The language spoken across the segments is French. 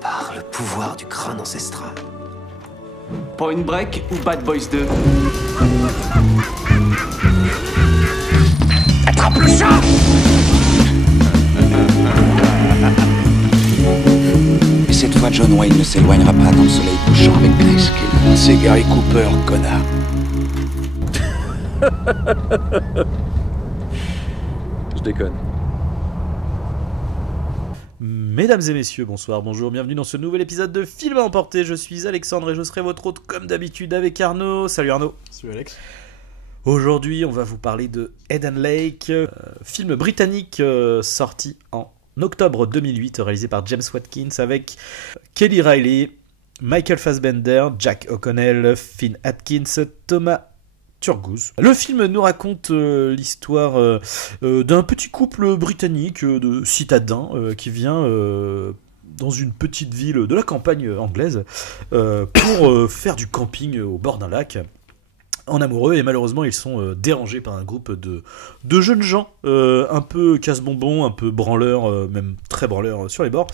Par le pouvoir du crâne ancestral. Point Break ou Bad Boys 2? Attrape le chat! Et cette fois, John Wayne ne s'éloignera pas dans le soleil couchant avec Grace Kelly. C'est Gary Cooper, connard. Je déconne. Mesdames et messieurs, bonsoir, bonjour, bienvenue dans ce nouvel épisode de Film à emporter. Je suis Alexandre et je serai votre hôte comme d'habitude avec Arnaud. Salut Arnaud. Salut Alex. Aujourd'hui, on va vous parler de Hidden Lake, film britannique sorti en octobre 2008, réalisé par James Watkins avec Kelly Reilly, Michael Fassbender, Jack O'Connell, Finn Atkins, Thomas Turgoose. Le film nous raconte l'histoire d'un petit couple britannique de citadins qui vient dans une petite ville de la campagne anglaise pour faire du camping au bord d'un lac. En amoureux, et malheureusement ils sont dérangés par un groupe de jeunes gens un peu casse-bonbons, un peu branleurs, même très branleurs sur les bords,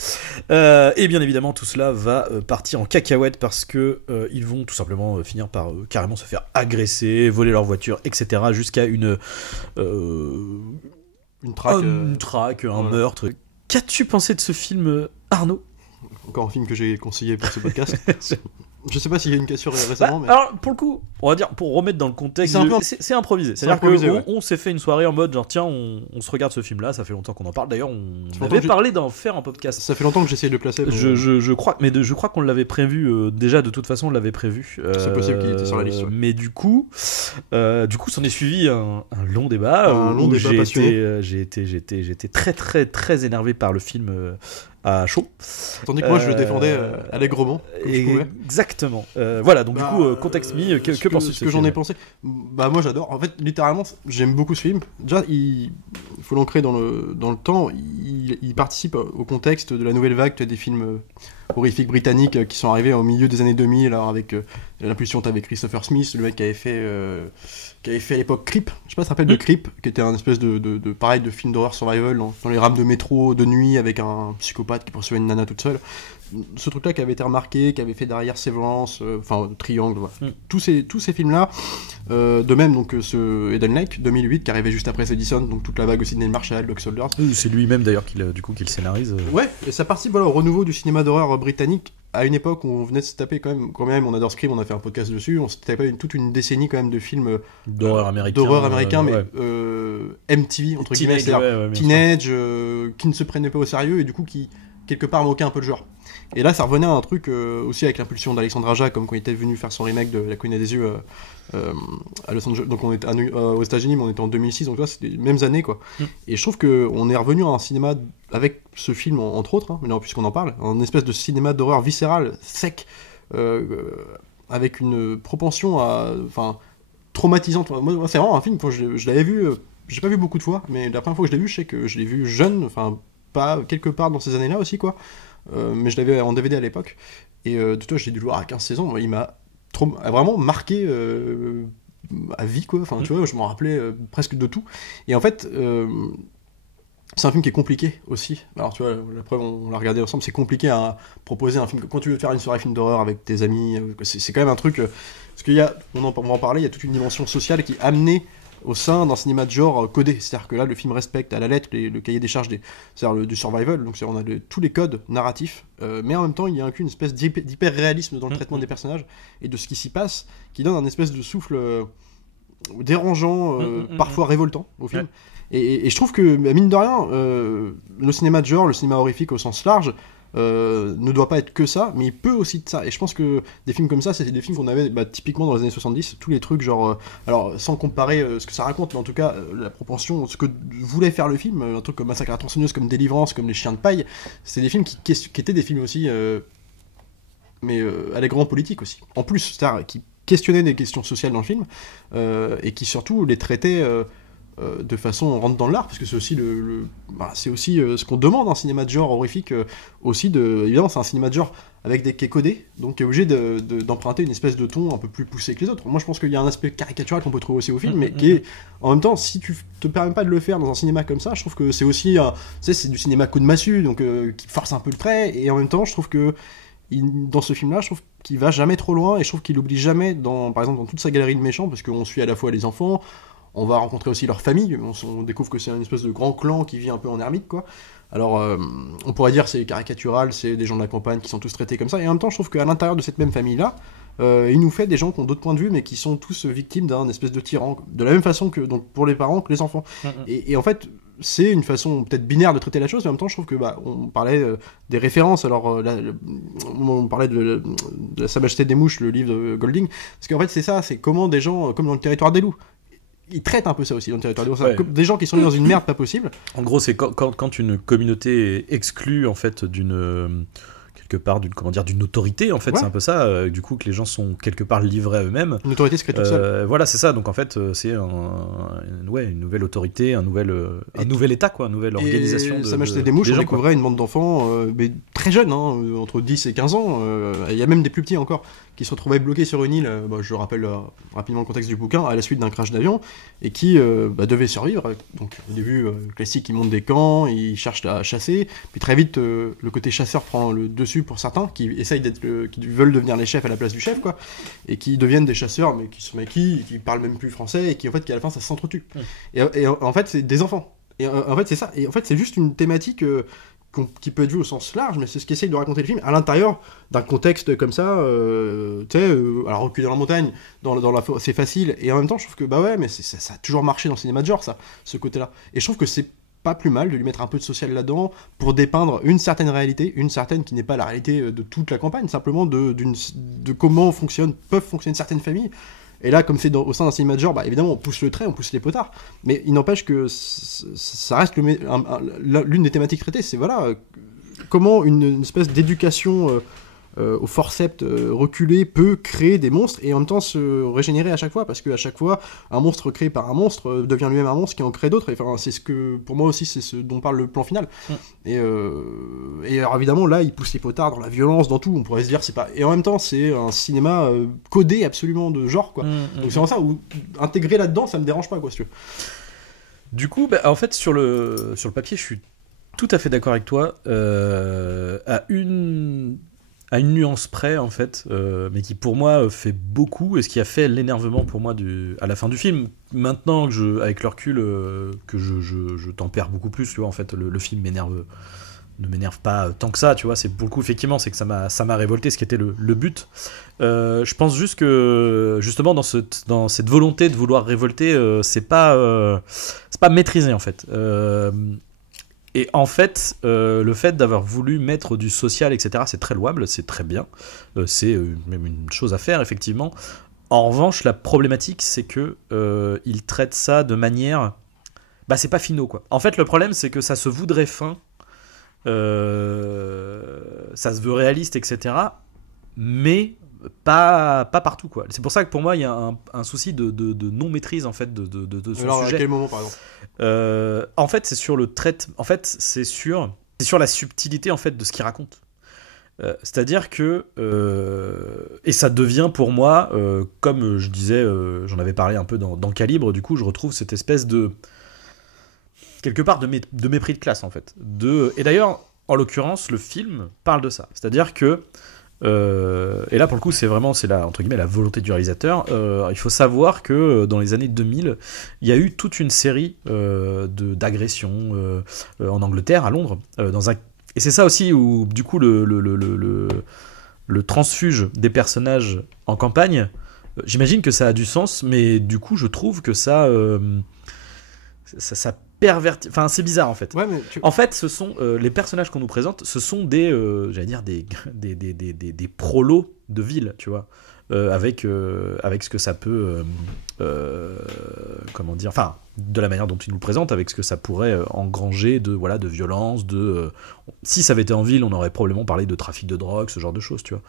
et bien évidemment tout cela va partir en cacahuète parce que ils vont tout simplement finir par carrément se faire agresser, voler leur voiture, etc. jusqu'à une traque, un meurtre. Qu'as-tu pensé de ce film, Arnaud ? Encore un film que j'ai conseillé pour ce podcast. Je sais pas s'il y a une cassure récemment, mais... Alors, pour le coup, on va dire, pour remettre dans le contexte, c'est improvisé. C'est-à-dire qu'on s'est fait une soirée en mode, genre, tiens, on se regarde ce film-là, ça fait longtemps qu'on en parle. D'ailleurs, on avait parlé d'en faire un podcast. Ça fait longtemps que j'essaye de le placer. Je crois qu'on l'avait prévu, déjà, de toute façon, on l'avait prévu. C'est possible qu'il était sur la liste, ouais. Mais du coup, s'en est suivi un long débat. J'ai été très, très, très énervé par le film... à chaud. Tandis que moi je le défendais allègrement. Exactement. Voilà, donc du coup, contexte mis, que penses-tu de ce que j'en ai pensé? Bah moi j'adore. En fait, littéralement, j'aime beaucoup ce film. Déjà, il faut l'ancrer dans le temps. Il participe au contexte de la nouvelle vague des films horrifiques britanniques qui sont arrivés au milieu des années 2000, alors avec l'impulsion avec Christopher Smith, le mec qui avait fait à l'époque Creep. Je sais pas si tu te rappelles de Creep, qui était un espèce de pareil de film d'horreur survival dans les rames de métro de nuit avec un psychopathe qui poursuivait une nana toute seule. Ce truc-là qui avait été remarqué, qui avait fait derrière Sévrance, Triangle, voilà. Tous ces films-là, de même donc ce Hidden Lake 2008 qui arrivait juste après Edison, donc toute la vague aussi de Neil Marshall, Doc Soldiers. C'est lui-même d'ailleurs qui le scénarise. Ouais, et ça participe au renouveau du cinéma d'horreur britannique à une époque où on venait de se taper quand même on adore Scream, on a fait un podcast dessus, on se tapait toute une décennie quand même de films d'horreur américain, mais MTV entre guillemets, c'est-à-dire teenage, qui ne se prenaient pas au sérieux et du coup qui quelque part moquaient un peu le genre. Et là ça revenait à un truc aussi avec l'impulsion d'Alexandre Aja, comme quand il était venu faire son remake de La Colline des Yeux à Los Angeles, donc on était aux États-Unis, mais on était en 2006, donc là c'était les mêmes années quoi. Et je trouve qu'on est revenu à un cinéma avec ce film entre autres, hein, mais là, puisqu'on en parle, un espèce de cinéma d'horreur viscéral, sec, avec une propension traumatisante. Moi c'est vraiment un film, quand je l'avais vu, j'ai pas vu beaucoup de fois, mais la première fois que je l'ai vu, je sais que je l'ai vu jeune, pas quelque part dans ces années-là aussi quoi. Mais je l'avais en DVD à l'époque, et de toi j'ai dû le voir à 15-16 ans, il m'a vraiment marqué à vie quoi, tu vois, je m'en rappelais presque de tout, et en fait c'est un film qui est compliqué aussi. Alors tu vois, la preuve on l'a regardé ensemble, c'est compliqué à proposer un film, quand tu veux faire une soirée film d'horreur avec tes amis, c'est quand même un truc, parce qu'il y a, on va en parler, il y a toute une dimension sociale qui est amenée au sein d'un cinéma de genre codé, c'est-à-dire que là le film respecte à la lettre le cahier des charges du survival, donc on a tous les codes narratifs, mais en même temps il y a inclus une espèce d'hyper-réalisme dans le traitement des personnages et de ce qui s'y passe, qui donne un espèce de souffle dérangeant, parfois révoltant au film. Et je trouve que, mine de rien, le cinéma de genre, le cinéma horrifique au sens large, ne doit pas être que ça, mais il peut aussi être ça. Et je pense que des films comme ça, c'est des films qu'on avait typiquement dans les années 70, tous les trucs genre... alors, sans comparer ce que ça raconte, mais en tout cas, la propension, ce que voulait faire le film, un truc comme Massacre à la tronçonneuse, comme Délivrance, comme Les Chiens de paille, c'est des films qui étaient des films aussi, mais allègrement politiques aussi. En plus, c'est-à-dire qui questionnaient des questions sociales dans le film, et qui surtout les traitaient... de façon on rentre dans l'art, parce que c'est aussi c'est aussi ce qu'on demande un cinéma de genre horrifique, aussi évidemment c'est un cinéma de genre avec qui est codé, donc qui est obligé d'emprunter une espèce de ton un peu plus poussé que les autres. Moi je pense qu'il y a un aspect caricatural qu'on peut trouver aussi au film, mais qui est en même temps, si tu te permets pas de le faire dans un cinéma comme ça, je trouve que c'est aussi c'est du cinéma coup de massue, donc qui force un peu le trait, et en même temps je trouve que dans ce film-là, je trouve qu'il va jamais trop loin, et je trouve qu'il oublie jamais, par exemple dans toute sa galerie de méchants, parce qu'on suit à la fois les enfants, on va rencontrer aussi leur famille, on découvre que c'est une espèce de grand clan qui vit un peu en ermite, quoi. Alors, on pourrait dire c'est caricatural, c'est des gens de la campagne qui sont tous traités comme ça, et en même temps, je trouve qu'à l'intérieur de cette même famille-là, il nous fait des gens qui ont d'autres points de vue, mais qui sont tous victimes d'un espèce de tyran, de la même façon que donc, pour les parents que les enfants. Et en fait, c'est une façon peut-être binaire de traiter la chose, mais en même temps, je trouve que on parlait des références. Alors, on parlait de Sa Majesté des Mouches, le livre de Golding, parce qu'en fait, c'est ça, c'est comment des gens, comme dans Le Territoire des Loups, ils traitent un peu ça aussi dans le Territoire des Loups, ouais. Des gens qui sont dans une merde pas possible. En gros, c'est quand une communauté est exclue en fait d'une quelque part d'une autorité, en fait, ouais. C'est un peu ça, du coup que les gens sont quelque part livrés à eux-mêmes. Une autorité se crée toute seule. Voilà, c'est ça, donc en fait c'est une nouvelle autorité, un nouvel état, quoi, une nouvelle organisation. Sa Majesté des Mouches, on découvrait une bande d'enfants mais très jeunes, entre 10 et 15 ans, il y a même des plus petits encore, qui se retrouvaient bloqués sur une île, je rappelle rapidement le contexte du bouquin, à la suite d'un crash d'avion, et qui devaient survivre. Donc au début, classique, ils montent des camps, ils cherchent à chasser, puis très vite, le côté chasseur prend le dessus pour certains, qui essayent qui veulent devenir les chefs à la place du chef, quoi, et qui deviennent des chasseurs, mais qui sont maquis, qui parlent même plus français, et qui, en fait, à la fin, ça s'entretue. Et en fait, c'est des enfants. Et en fait, c'est ça. Et en fait, c'est juste une thématique qui peut être vue au sens large, mais c'est ce qu'essaye de raconter le film à l'intérieur d'un contexte comme ça, alors reculer dans la montagne, c'est facile, et en même temps, je trouve que, mais ça a toujours marché dans le cinéma de genre, ça, ce côté-là. Et je trouve que c'est pas plus mal de lui mettre un peu de social là-dedans pour dépeindre une certaine réalité, une certaine qui n'est pas la réalité de toute la campagne, simplement de comment peuvent fonctionner certaines familles. Et là, comme c'est au sein d'un cinéma de genre, évidemment, on pousse le trait, on pousse les potards, mais il n'empêche que ça reste l'une des thématiques traitées, c'est comment une espèce d'éducation au forceps reculé peut créer des monstres et en même temps se régénérer à chaque fois, parce qu'à chaque fois un monstre créé par un monstre devient lui-même un monstre qui en crée d'autres, et c'est ce que pour moi aussi c'est ce dont parle le plan final. Et alors évidemment là il pousse les potards dans la violence, dans tout, on pourrait se dire c'est pas, et en même temps c'est un cinéma codé absolument de genre, quoi. Donc c'est en ça où intégrer là-dedans ça me dérange pas, quoi, si tu veux. Du coup en fait sur le papier je suis tout à fait d'accord avec toi, à une nuance près, en fait, mais qui pour moi fait beaucoup, et ce qui a fait l'énervement pour moi à la fin du film. Maintenant que avec le recul, que je tempère beaucoup plus, tu vois, en fait, le film ne m'énerve pas tant que ça, tu vois, c'est pour le coup, effectivement, c'est que ça m'a révolté, ce qui était le but. Je pense juste que, justement, dans cette volonté de vouloir révolter, c'est pas maîtrisé, en fait. Et en fait, le fait d'avoir voulu mettre du social, etc., c'est très louable, c'est très bien. C'est même une chose à faire, effectivement. En revanche, la problématique, c'est que il traite ça de manière... c'est pas finaux, quoi. En fait, le problème, c'est que ça se voudrait fin, ça se veut réaliste, etc., mais pas partout, quoi. C'est pour ça que pour moi il y a un souci de non-maîtrise, en fait, de ce Alors, sujet. À quel moment, par exemple ? En fait, c'est sur le traitement. En fait, c'est sur la subtilité, en fait, de ce qu'il raconte. C'est-à-dire que et ça devient pour moi, comme je disais, j'en avais parlé un peu dans Calibre. Du coup, je retrouve cette espèce de quelque part de mépris de classe, en fait. Et d'ailleurs, en l'occurrence, le film parle de ça. C'est-à-dire que et là pour le coup c'est entre guillemets la volonté du réalisateur. Il faut savoir que dans les années 2000 il y a eu toute une série d'agressions en Angleterre, à Londres, et c'est ça aussi où du coup le transfuge des personnages en campagne, j'imagine que ça a du sens, mais du coup je trouve que ça perverti. Enfin, c'est bizarre, en fait. Ouais, mais En fait, ce sont les personnages qu'on nous présente, ce sont des prolos de ville, tu vois, avec ce que ça peut, comment dire, enfin, de la manière dont ils nous le présentent, avec ce que ça pourrait engranger de violence, si ça avait été en ville, on aurait probablement parlé de trafic de drogue, ce genre de choses, tu vois.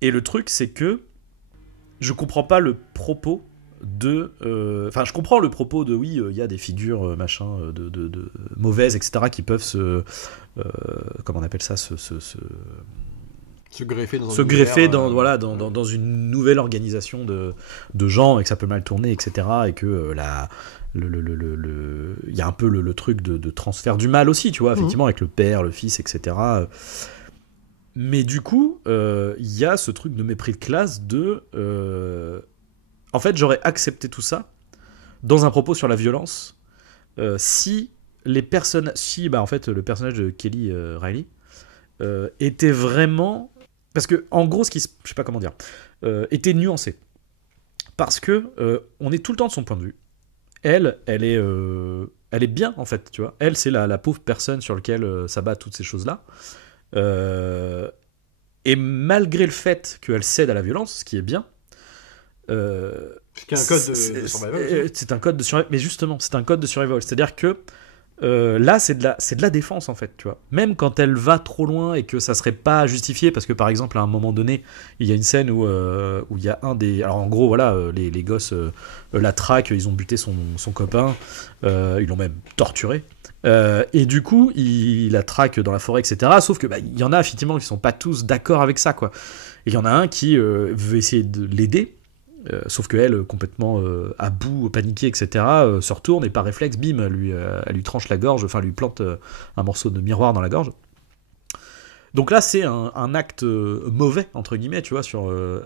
Et le truc, c'est que je comprends pas le propos Enfin, je comprends le propos de oui, il y a des figures machin de mauvaises, etc., qui peuvent comment on appelle ça, se greffer dans une nouvelle organisation de gens, et que ça peut mal tourner, etc., et que il y a un peu le truc de transfert du mal aussi, tu vois, effectivement, avec le père, le fils, etc. Mais du coup, il y a ce truc de mépris de classe en fait, j'aurais accepté tout ça dans un propos sur la violence si en fait, le personnage de Kelly Riley était vraiment... Parce que, en gros, je sais pas comment dire, était nuancé. Parce que on est tout le temps de son point de vue. Elle est bien, en fait, tu vois. Elle, c'est la pauvre personne sur laquelle s'abattent toutes ces choses-là. Et malgré le fait qu'elle cède à la violence, ce qui est bien, c'est un code de survival. C'est un code de survival, mais justement, c'est un code de survival. C'est-à-dire que là, c'est de la défense, en fait, tu vois. Même quand elle va trop loin et que ça serait pas justifié, parce que par exemple, à un moment donné, il y a une scène où il y a un des... Alors en gros, voilà, les gosses la traquent, ils ont buté son copain, ils l'ont même torturé. Et du coup, il la traque dans la forêt, etc. Sauf que il y en a effectivement qui sont pas tous d'accord avec ça, quoi. Et il y en a un qui veut essayer de l'aider. Sauf qu'elle, complètement à bout, paniquée, etc., se retourne et par réflexe, bim, elle lui tranche la gorge, enfin, lui plante un morceau de miroir dans la gorge. Donc là, c'est un acte mauvais, entre guillemets, tu vois,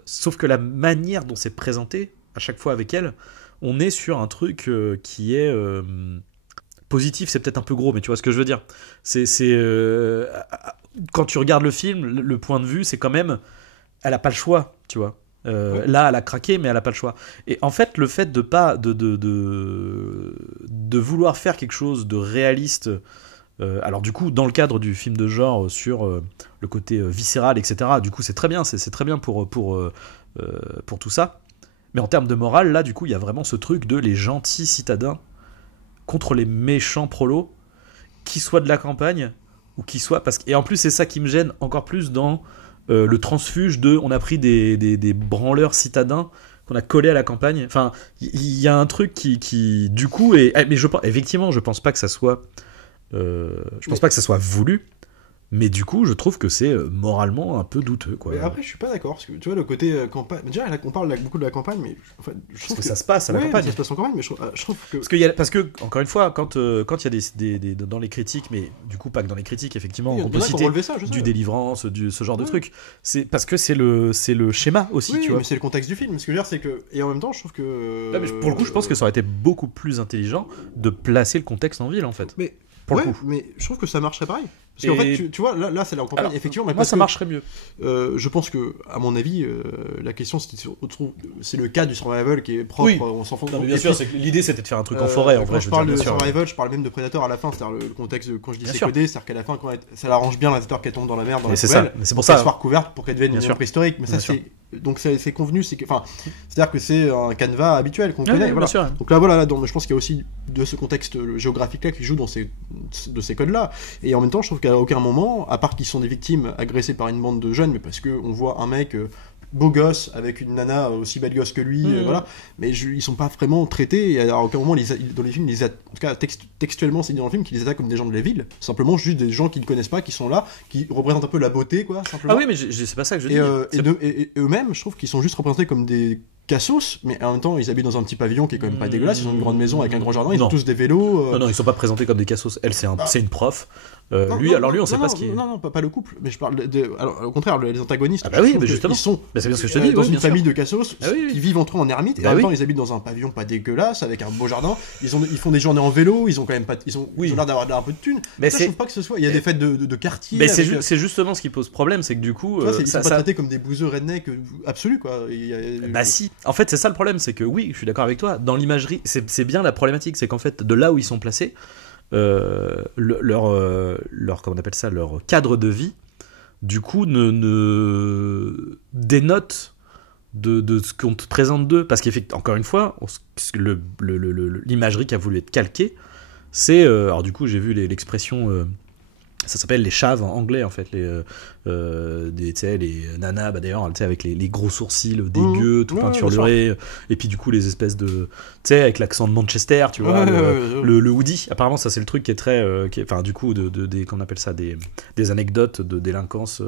sauf que la manière dont c'est présenté, à chaque fois avec elle, on est sur un truc qui est positif, c'est peut-être un peu gros, mais tu vois ce que je veux dire. Quand tu regardes le film, le point de vue, c'est quand même, elle a pas le choix, tu vois. Là, elle a craqué, mais elle a pas le choix. Et en fait, le fait de vouloir faire quelque chose de réaliste, alors du coup, dans le cadre du film de genre sur le côté viscéral, etc. Du coup, c'est très bien, c'est très bien pour tout ça. Mais en termes de morale, là, du coup, il y a vraiment ce truc de les gentils citadins contre les méchants prolos, qui soient de la campagne ou qui soient et en plus, c'est ça qui me gêne encore plus dans le transfuge on a pris des branleurs citadins qu'on a collés à la campagne. Enfin, il y a un truc qui du coup mais effectivement, je pense pas que ça soit voulu, mais du coup, je trouve que c'est moralement un peu douteux, quoi. Mais après, je suis pas d'accord, parce que tu vois, le côté campagne. Déjà, on parle beaucoup de la campagne, mais en fait, je trouve que ça se passe à la campagne. Ça se passe en campagne, mais je trouve que. Parce que, encore une fois, quand il y a dans les critiques, mais du coup, pas que dans les critiques, effectivement, on peut citer du délivrance, ce genre de truc. C'est parce que c'est le schéma aussi, tu vois. Mais c'est le contexte du film. Ce que je veux dire, c'est que. Et en même temps, je trouve que. Là, mais pour le coup, je pense que ça aurait été beaucoup plus intelligent de placer le contexte en ville, en fait. Mais je trouve que ça marcherait pareil. Parce qu'en fait, tu vois, là c'est la campagne, effectivement. Mais moi, ça marcherait mieux. Je pense que, à mon avis, la question, c'est le cas du survival qui est propre, on s'en fout. Non, mais bien sûr, l'idée c'était de faire un truc en forêt, en vrai. Quand je parle de survival, je parle même de Predator à la fin, c'est-à-dire le contexte quand je dis c'est codé, c'est-à-dire qu'à la fin, ça l'arrange bien l'Aviator qu'elle tombe dans la merde, dans la poubelle, c'est pour ça. Qu'elle soit recouverte pour qu'elle devienne une préhistorique. Mais ça, donc c'est convenu, c'est-à-dire que c'est un canevas habituel qu'on connaît. Donc là, je pense qu'il y a aussi de ce contexte géographique-là qui joue de ces codes-là. Et en même temps, je trouve qu'à aucun moment, à part qu'ils sont des victimes agressées par une bande de jeunes, mais parce qu'on voit un mec beau gosse avec une nana aussi belle gosse que lui, voilà, mais ils sont pas vraiment traités, et à aucun moment dans les films, en tout cas textuellement c'est dit dans le film qu'ils les attaquent comme des gens de la ville, simplement juste des gens qui ne connaissent pas, qui sont là, qui représentent un peu la beauté, quoi, simplement. Ah oui, mais c'est pas ça que je dis. Et eux-mêmes, je trouve qu'ils sont juste représentés comme des cassos, mais en même temps ils habitent dans un petit pavillon qui est quand même pas dégueulasse, ils ont une grande maison avec un grand jardin, ils ont tous des vélos. Non, ils sont pas présentés comme des cassos. Elle, c'est une prof. Lui, on sait pas ce qu'il est. Non, pas le couple, mais je parle alors au contraire, les antagonistes. Ah bah oui, mais justement. Ils sont c'est bien ce que je te dis, dans une famille de cassos qui vivent entre eux en ermite, et en même temps ils habitent dans un pavillon pas dégueulasse avec un beau jardin. Ils font des journées en vélo, ils ont quand même pas, ils ont l'air d'avoir un peu de thunes. Mais ça, je trouve pas que ce soit. Il y a des fêtes de quartier. Mais c'est justement ce qui pose problème, c'est que du coup, ils sont pas traités comme des bouseux redneck absolus, quoi. Bah si. En fait, c'est ça le problème, c'est que oui, je suis d'accord avec toi. Dans l'imagerie, c'est bien la problématique, c'est qu'en fait, de là où ils sont placés, leur comment on appelle ça, leur cadre de vie, du coup, ne dénote de ce qu'on te présente d'eux, parce qu'effectivement, encore une fois, l'imagerie qui a voulu être calquée, c'est alors du coup j'ai vu l'expression Ça s'appelle les chaves en anglais en fait, les nanas, d'ailleurs, avec les gros sourcils dégueux, tout peinturluré, et puis du coup les espèces de, avec l'accent de Manchester, tu vois, le hoodie. Apparemment ça c'est le truc qui est très, enfin du coup qu'on appelle ça des anecdotes de délinquance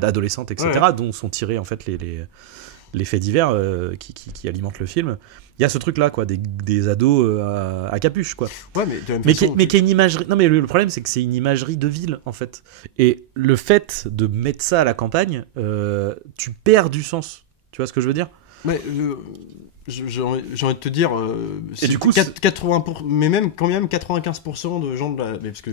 d'adolescentes, etc. Dont sont tirés en fait les faits divers qui alimentent le film. Il y a ce truc là quoi, des ados à capuche quoi. Mais qui est une imagerie. Non mais le problème c'est que c'est une imagerie de ville en fait. Et le fait de mettre ça à la campagne, tu perds du sens. Tu vois ce que je veux dire? Mais j'ai envie de te dire, et du coup 80%, mais même quand même 95% de gens de la, mais parce que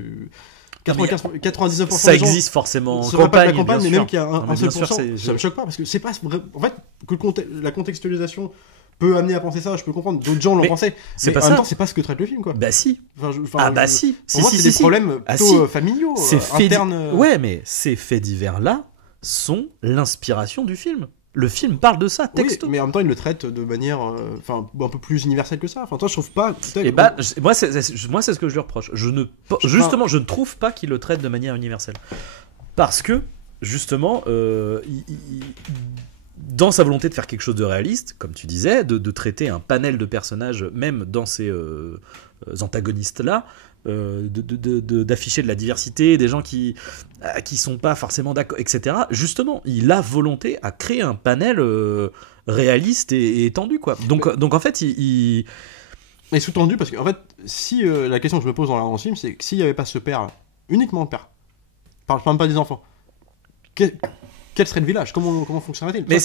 99% ça existe forcément en campagne, mais même qu'il y a un seul pourcent, ça me choque pas parce que c'est pas vrai. En fait, que la contextualisation peut amener à penser ça, je peux comprendre. D'autres gens l'ont pensé. C'est mais pas en ça. même temps, c'est pas ce que traite le film, quoi. Bah si. Si. Pour moi, c'est des problèmes plutôt familiaux, internes. Ouais, mais ces faits divers là sont l'inspiration du film. Le film parle de ça, texto. Oui, mais en même temps, il le traite de manière, un peu plus universelle que ça. Enfin, toi, je trouve pas. Moi, c'est ce que je lui reproche. Je ne trouve pas qu'il le traite de manière universelle, parce que justement, dans sa volonté de faire quelque chose de réaliste, comme tu disais, de traiter un panel de personnages, même dans ces antagonistes-là, d'afficher de la diversité, des gens qui sont pas forcément d'accord, etc. Justement, il a volonté à créer un panel réaliste et étendu, quoi. Donc en fait, il est sous-tendu parce que en fait, si la question que je me pose dans le film, c'est que s'il n'y avait pas ce père, uniquement le père, je parle pas des enfants, quel serait le village? Comment fonctionnerait-il? Mais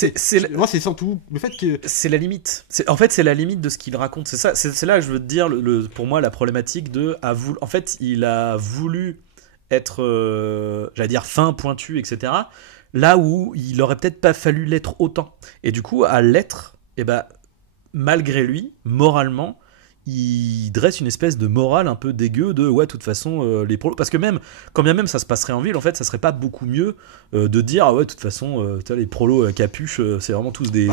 moi, c'est surtout le fait que c'est la limite. C'est la limite de ce qu'il raconte. C'est ça. C'est là que je veux te dire. Pour moi, la problématique en fait, il a voulu être, j'allais dire, fin, pointu, etc. Là où il aurait peut-être pas fallu l'être autant. Et du coup, à l'être, malgré lui, moralement, il dresse une espèce de morale un peu dégueu de de toute façon les prolos, parce que même quand bien même ça se passerait en ville, en fait ça serait pas beaucoup mieux de dire de toute façon les prolos à capuche c'est vraiment tous des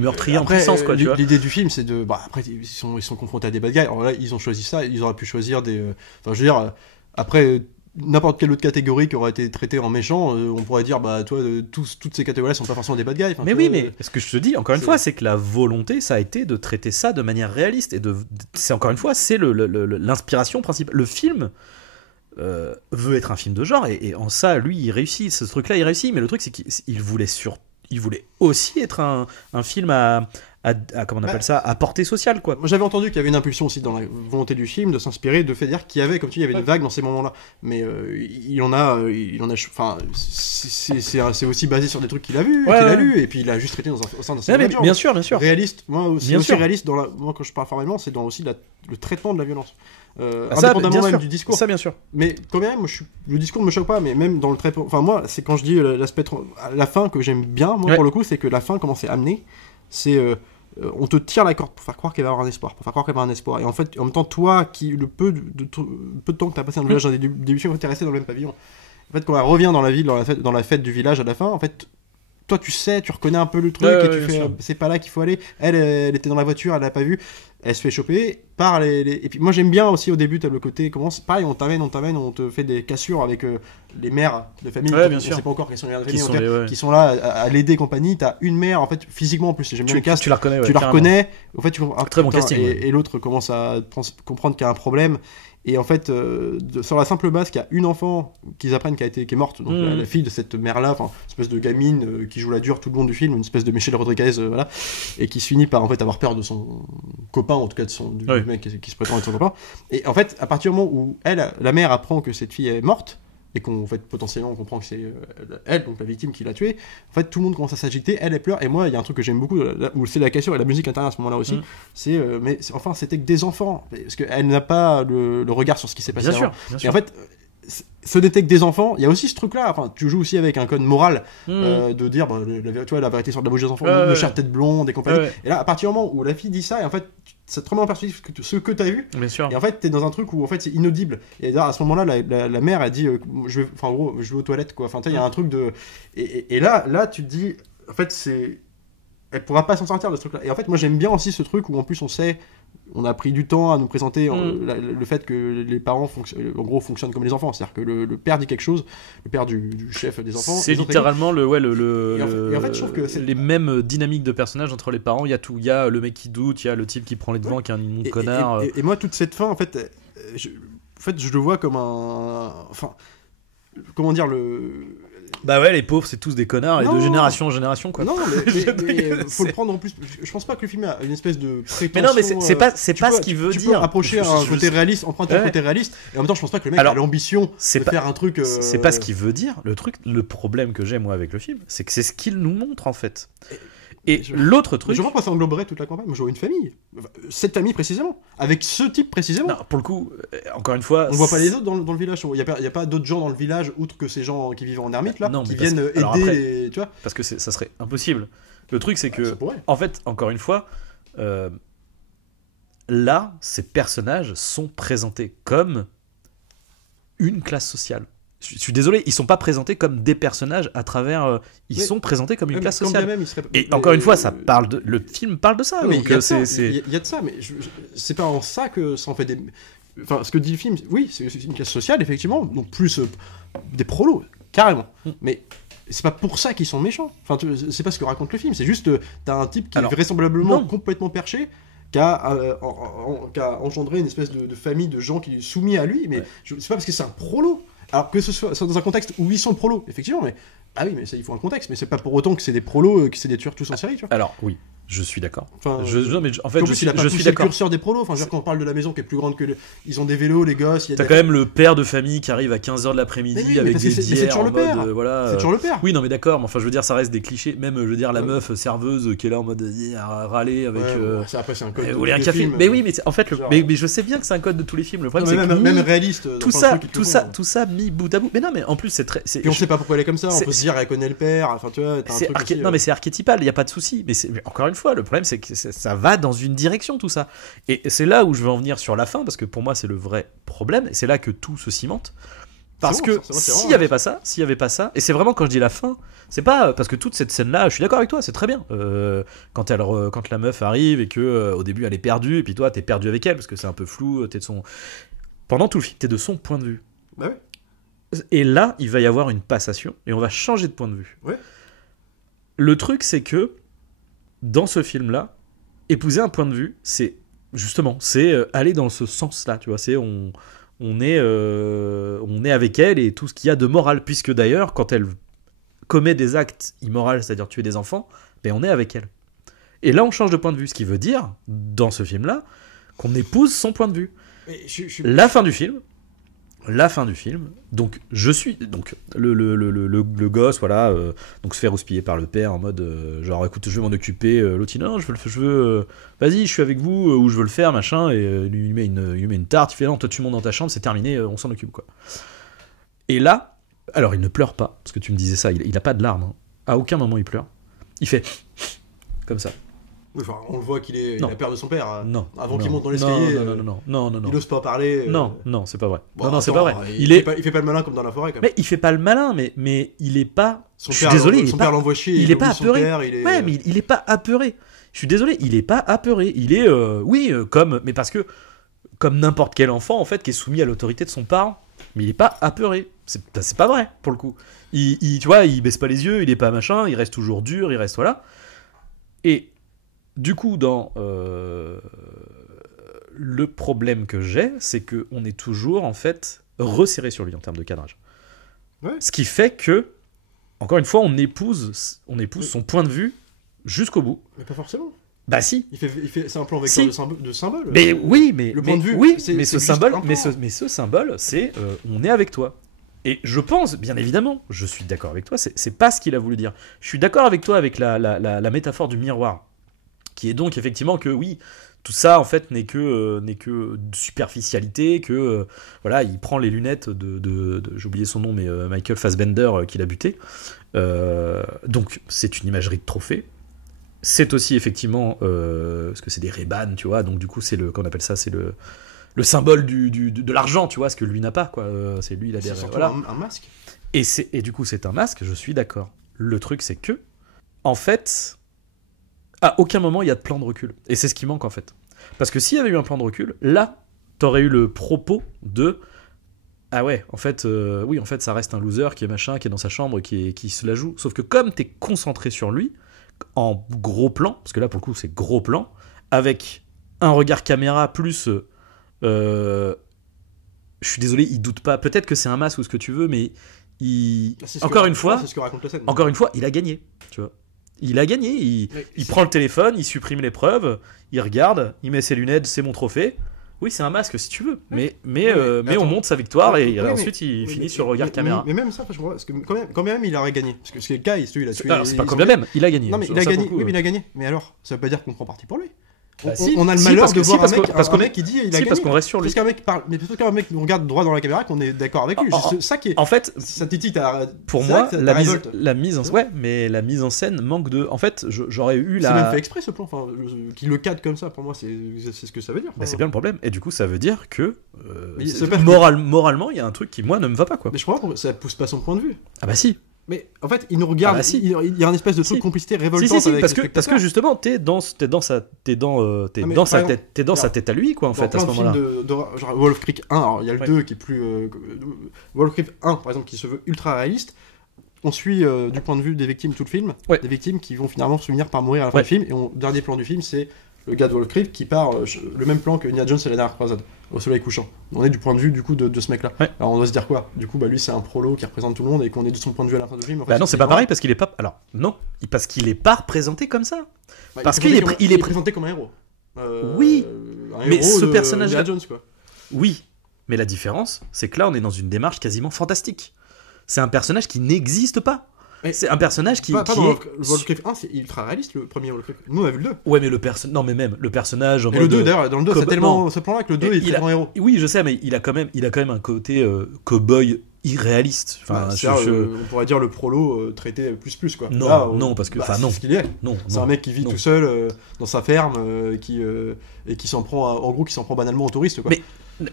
meurtriers en puissance, quoi, tu vois. L'idée du film c'est de après ils sont confrontés à des bad guys. Alors là ils ont choisi ça, ils auraient pu choisir des je veux dire après n'importe quelle autre catégorie qui aurait été traitée en méchant, on pourrait dire toutes ces catégories-là sont pas forcément des bad guys. Mais oui, mais ce que je te dis encore une fois, c'est que la volonté, ça a été de traiter ça de manière réaliste et c'est encore une fois, c'est l'inspiration principale. Le film veut être un film de genre et en ça, lui, il réussit. Ce truc-là, il réussit. Mais le truc, c'est qu'il voulait aussi être un film à comment on appelle ça, à portée sociale, quoi. Moi j'avais entendu qu'il y avait une impulsion aussi dans la volonté du film de s'inspirer de fait dire qu'il y avait, comme tu dis, il y avait une vague dans ces moments-là, mais il en a enfin c'est aussi basé sur des trucs qu'il a vus, qu'il a lus, et puis il a juste traité au sein d'un cinéma de genre. Bien sûr réaliste. Moi aussi réaliste moi quand je parle formellement, c'est dans aussi le traitement de la violence, indépendamment même du discours. Ça bien sûr. Mais quand même, le discours ne me choque pas, mais même dans le traitement, enfin moi c'est quand je dis l'aspect à la fin que j'aime bien, moi pour le coup, c'est que la fin, comment c'est amené, c'est on te tire la corde pour faire croire qu'il va y avoir un espoir, et en fait en même temps toi qui le peu de temps que t'as passé dans le village dans des débuts, en fait t'es resté dans le même pavillon. En fait quand elle revient dans la ville, dans la fête du village à la fin, en fait toi tu reconnais un peu le truc, et tu fais c'est pas là qu'il faut aller. Elle était dans la voiture, elle l'a pas vu, elle se fait choper par et puis moi j'aime bien aussi au début, t'as le côté pareil, on t'amène, on te fait des cassures avec les mères de famille, on sait pas encore quelles sont les mères de famille, qui sont là à l'aider, compagnie. T'as une mère en fait physiquement, en plus j'aime bien le cast, tu la reconnais, tu la reconnais, en fait très bon casting, et l'autre commence à comprendre qu'il y a un problème. Et en fait, sur la simple base qu'il y a une enfant qu'ils apprennent qui est morte, donc la fille de cette mère-là, une espèce de gamine qui joue la dure tout le long du film, une espèce de Michelle Rodriguez, voilà, et qui se finit par en fait avoir peur de son copain, en tout cas du mec qui se prétend être son copain. Et en fait, à partir du moment où la mère apprend que cette fille est morte, et qu'on fait potentiellement on comprend que c'est elle, donc la victime, qui l'a tuée, en fait tout le monde commence à s'agiter, elle pleure, et moi il y a un truc que j'aime beaucoup où c'est la question et la musique intérieure à ce moment là aussi, c'est enfin c'était que des enfants, parce qu'elle n'a pas le regard sur ce qui s'est passé avant. Bien sûr. Et en fait ce n'était que des enfants, il y a aussi ce truc là, enfin tu joues aussi avec un code moral de dire tu vois, la vérité sur de la bouche des enfants, le cher tête blonde et compagnie, et là à partir du moment où la fille dit ça, et en fait ça te remet en perspective ce que t'as vu. Bien sûr. Et en fait t'es dans un truc où en fait c'est inaudible, et à ce moment là la mère a dit je vais aux toilettes, quoi, enfin il y a un truc de et là tu te dis en fait elle pourra pas s'en sortir de ce truc là. Et en fait moi j'aime bien aussi ce truc où en plus on sait on a pris du temps à nous présenter le fait que les parents fonctionnent comme les enfants. C'est-à-dire que le père dit quelque chose, le père du chef des enfants. C'est littéralement et en fait, je trouve que les mêmes dynamiques de personnages entre les parents. Il y a tout. Il y a le mec qui doute, il y a le type qui prend les devants, qui est un immonde connard. Et moi, toute cette fin, en fait, je le vois comme un. Enfin. Comment dire Bah ouais, les pauvres, c'est tous des connards, et de génération en génération, quoi. Non, mais faut le prendre en plus. Je pense pas que le film a une espèce de prétention. Mais non, mais c'est pas ce qu'il veut dire. Tu peux approcher un côté réaliste, emprunter un côté réaliste, et en même temps, je pense pas que le mec a l'ambition de faire un truc. C'est pas ce qu'il veut dire. Le problème que j'ai, moi, avec le film, c'est que c'est ce qu'il nous montre, en fait. Et l'autre truc... Je vois pas ça engloberait toute la campagne. Moi, je vois une famille. Cette famille, précisément. Avec ce type, précisément. Non, pour le coup, encore une fois... On voit pas les autres dans le village. Il y a pas d'autres gens dans le village, outre que ces gens qui vivent en ermite, là, qui viennent aider les... Tu vois, parce que ça serait impossible. Le truc, c'est que... En fait, encore une fois... là, ces personnages sont présentés comme une classe sociale. Je suis désolé, ils sont pas présentés comme des personnages à travers. Ils sont présentés comme une classe sociale. Et encore une fois, le film parle de ça. Il y a de ça, mais c'est pas en ça que ça en fait des. Enfin, ce que dit le film, oui, c'est une classe sociale, effectivement, donc plus des prolos, carrément. Mais c'est pas pour ça qu'ils sont méchants. Enfin, c'est pas ce que raconte le film. C'est juste, t'as un type qui est vraisemblablement complètement perché, qui a engendré une espèce de famille de gens qui sont soumis à lui, mais c'est pas parce que c'est un prolo. Alors que ce soit dans un contexte où ils sont prolos, effectivement, mais ah oui, mais ça, il faut un contexte, mais c'est pas pour autant que c'est des prolos, que c'est des tueurs tous en série, tu vois. Alors oui, je suis d'accord. Enfin, en fait, je suis d'accord. Le curseur des prolos. Enfin, quand on parle de la maison qui est plus grande que ils ont des vélos, les gosses. T'as quand même le père de famille qui arrive à 15h de l'après-midi avec des bières en mode voilà. C'est toujours le père. Oui, non, mais d'accord. Mais enfin, je veux dire, ça reste des clichés. Même, je veux dire, la meuf serveuse qui est là en mode à râler avec. Après, c'est un code. Vous voulez un café ? Mais oui, mais en fait, mais je sais bien que c'est un code de tous les films. Le problème, c'est que même réaliste. Tout ça mis bout à bout. Mais non, mais en plus, c'est très. Et on sait pas pourquoi elle est comme ça. On peut se dire, elle connaît le père. Enfin, tu vois. Non, mais c'est archétypal. Il y a pas de souci. Mais encore une fois, le problème, c'est que ça va dans une direction, tout ça. Et c'est là où je veux en venir sur la fin, parce que pour moi c'est le vrai problème, et c'est là que tout se cimente. Parce que s'il n'y avait pas ça, et c'est vraiment quand je dis la fin, c'est pas parce que toute cette scène-là, je suis d'accord avec toi, c'est très bien. Quand la meuf arrive et que au début elle est perdue, et puis toi t'es perdu avec elle, parce que c'est un peu flou, pendant tout le film, t'es de son point de vue. Bah ouais. Et là, il va y avoir une passation, et on va changer de point de vue. Ouais. Le truc, c'est que dans ce film-là, épouser un point de vue, c'est justement, aller dans ce sens-là, tu vois, c'est on est avec elle et tout ce qu'il y a de moral, puisque d'ailleurs, quand elle commet des actes immoraux, c'est-à-dire tuer des enfants, ben on est avec elle. Et là, on change de point de vue, ce qui veut dire, dans ce film-là, qu'on épouse son point de vue. La fin du film, donc le gosse, voilà, donc se fait rouspiller par le père en mode genre écoute, je vais m'en occuper, l'autre non, je veux vas-y, je suis avec vous, ou je veux le faire, machin, et lui il met une tarte, il fait non, toi tu montes dans ta chambre, c'est terminé, on s'en occupe, quoi. Et là, alors il ne pleure pas, parce que tu me disais ça, il a pas de larmes, hein. À aucun moment il pleure, il fait comme ça. Oui, enfin, on le voit qu'il est la père de son père. Non. Avant qu'il monte dans l'escalier. Non. Il n'ose pas parler. Non, c'est pas vrai. Bon, non, c'est pas vrai. Il fait pas le malin comme dans la forêt, quand même. Mais il fait pas le malin, mais il est pas. Je suis désolé. Son père l'envoie chier. Il est pas apeuré. Ouais, mais il est pas apeuré. Je suis désolé, il est pas apeuré. Il est, mais parce que comme n'importe quel enfant en fait qui est soumis à l'autorité de son parent. Mais il est pas apeuré. C'est pas vrai pour le coup. Tu vois, il baisse pas les yeux, il est pas machin, il reste toujours dur, il reste voilà. Et du coup, dans le problème que j'ai, c'est qu'on est toujours, en fait, resserré sur lui en termes de cadrage. Ouais. Ce qui fait que, encore une fois, on épouse son point de vue jusqu'au bout. Mais pas forcément. Bah si. C'est un plan vecteur de symbole. Mais oui, mais le point de vue. Oui, mais ce symbole, ce symbole, c'est on est avec toi. Et je pense, bien évidemment, je suis d'accord avec toi. C'est pas ce qu'il a voulu dire. Je suis d'accord avec toi avec la métaphore du miroir. Qui est donc effectivement que oui, tout ça en fait n'est que superficialité, que voilà, il prend les lunettes de j'ai oublié son nom, mais Michael Fassbender qui l'a buté. Donc c'est une imagerie de trophée. C'est aussi effectivement parce que c'est des Ray-Ban, tu vois, donc du coup c'est qu'on appelle ça, c'est le symbole de l'argent, tu vois, ce que lui n'a pas, quoi. C'est lui, il a des voilà. Un masque. Et du coup c'est un masque, je suis d'accord. Le truc c'est que en fait à aucun moment il y a de plan de recul. Et c'est ce qui manque en fait. Parce que s'il y avait eu un plan de recul, là, t'aurais eu le propos de ah ouais, en fait, oui, en fait, ça reste un loser qui est machin, qui est dans sa chambre, qui se la joue. Sauf que comme t'es concentré sur lui, en gros plan, parce que là, pour le coup, c'est gros plan, avec un regard caméra plus... je suis désolé, il doute pas. Peut-être que c'est un masque ou ce que tu veux, mais encore une fois, il a gagné. Tu vois, il a gagné. Il prend le téléphone, il supprime les preuves, il regarde, il met ses lunettes, c'est mon trophée. Oui, c'est un masque si tu veux, mais on monte sa victoire et ensuite il finit sur le regard caméra. Mais même ça, je crois, parce que quand même, il aurait gagné. Parce que c'est le cas, il a tué. Alors, c'est pas quand même, il a gagné. Non, mais il a gagné. Oui, mais il a gagné. Mais alors, ça veut pas dire qu'on prend parti pour lui. On a le malheur de voir un mec qui dit il a gagné. Parce qu'on reste sur lui. Parce qu'un mec parle, mais plutôt qu'un mec nous regarde droit dans la caméra, qu'on est d'accord avec lui. Ça qui est. En fait, ça titille pour moi, la mise en scène manque de. En fait, j'aurais eu la. C'est même fait exprès ce plan. Enfin, qui le cadre comme ça, pour moi, c'est ce que ça veut dire. C'est bien le problème. Et du coup, ça veut dire que moralement, il y a un truc qui moi ne me va pas quoi. Mais je crois que ça pousse pas son point de vue. Ah bah si. Mais en fait, il nous regarde. Il y a un espèce de truc complicité révoltante avec parce que justement, t'es dans sa tête à lui, quoi, en fait, à ce moment-là. Genre Wolf Creek 1, alors il y a le 2 qui est plus. Wolf Creek 1, par exemple, qui se veut ultra réaliste. On suit du point de vue des victimes tout le film, des victimes qui vont finalement se finir par mourir à la fin du film. Et dernier plan du film, c'est le gars de Wolf Creek qui part le même plan que Indiana Jones et la dernière croisade, au soleil couchant. On est du point de vue du coup de ce mec-là. Alors on doit se dire quoi ? Du coup, lui c'est un prolo qui représente tout le monde et qu'on est de son point de vue à la fin du film. En fait, non, c'est pas pareil parce qu'il est pas. Alors non, parce qu'il est pas représenté comme ça. Parce qu'il est présenté comme un héros. Oui, mais ce personnage, Jones, quoi. Oui, mais la différence, c'est que là on est dans une démarche quasiment fantastique. C'est un personnage qui n'existe pas. C'est un personnage qui. Wolf Creek 1, c'est ultra réaliste le premier Wolf Creek. Nous on a vu le 2. Ouais, mais non, mais même le personnage. Et le 2 d'ailleurs, dans le 2, c'est tellement ce plan-là que le 2 est très grand héros. Oui, je sais, mais il a quand même un côté cow-boy irréaliste. Enfin, on pourrait dire le prolo traité plus quoi. Non, parce que non. C'est ce qu'il est. Non. C'est un mec qui vit tout seul dans sa ferme et qui s'en prend banalement aux touristes quoi.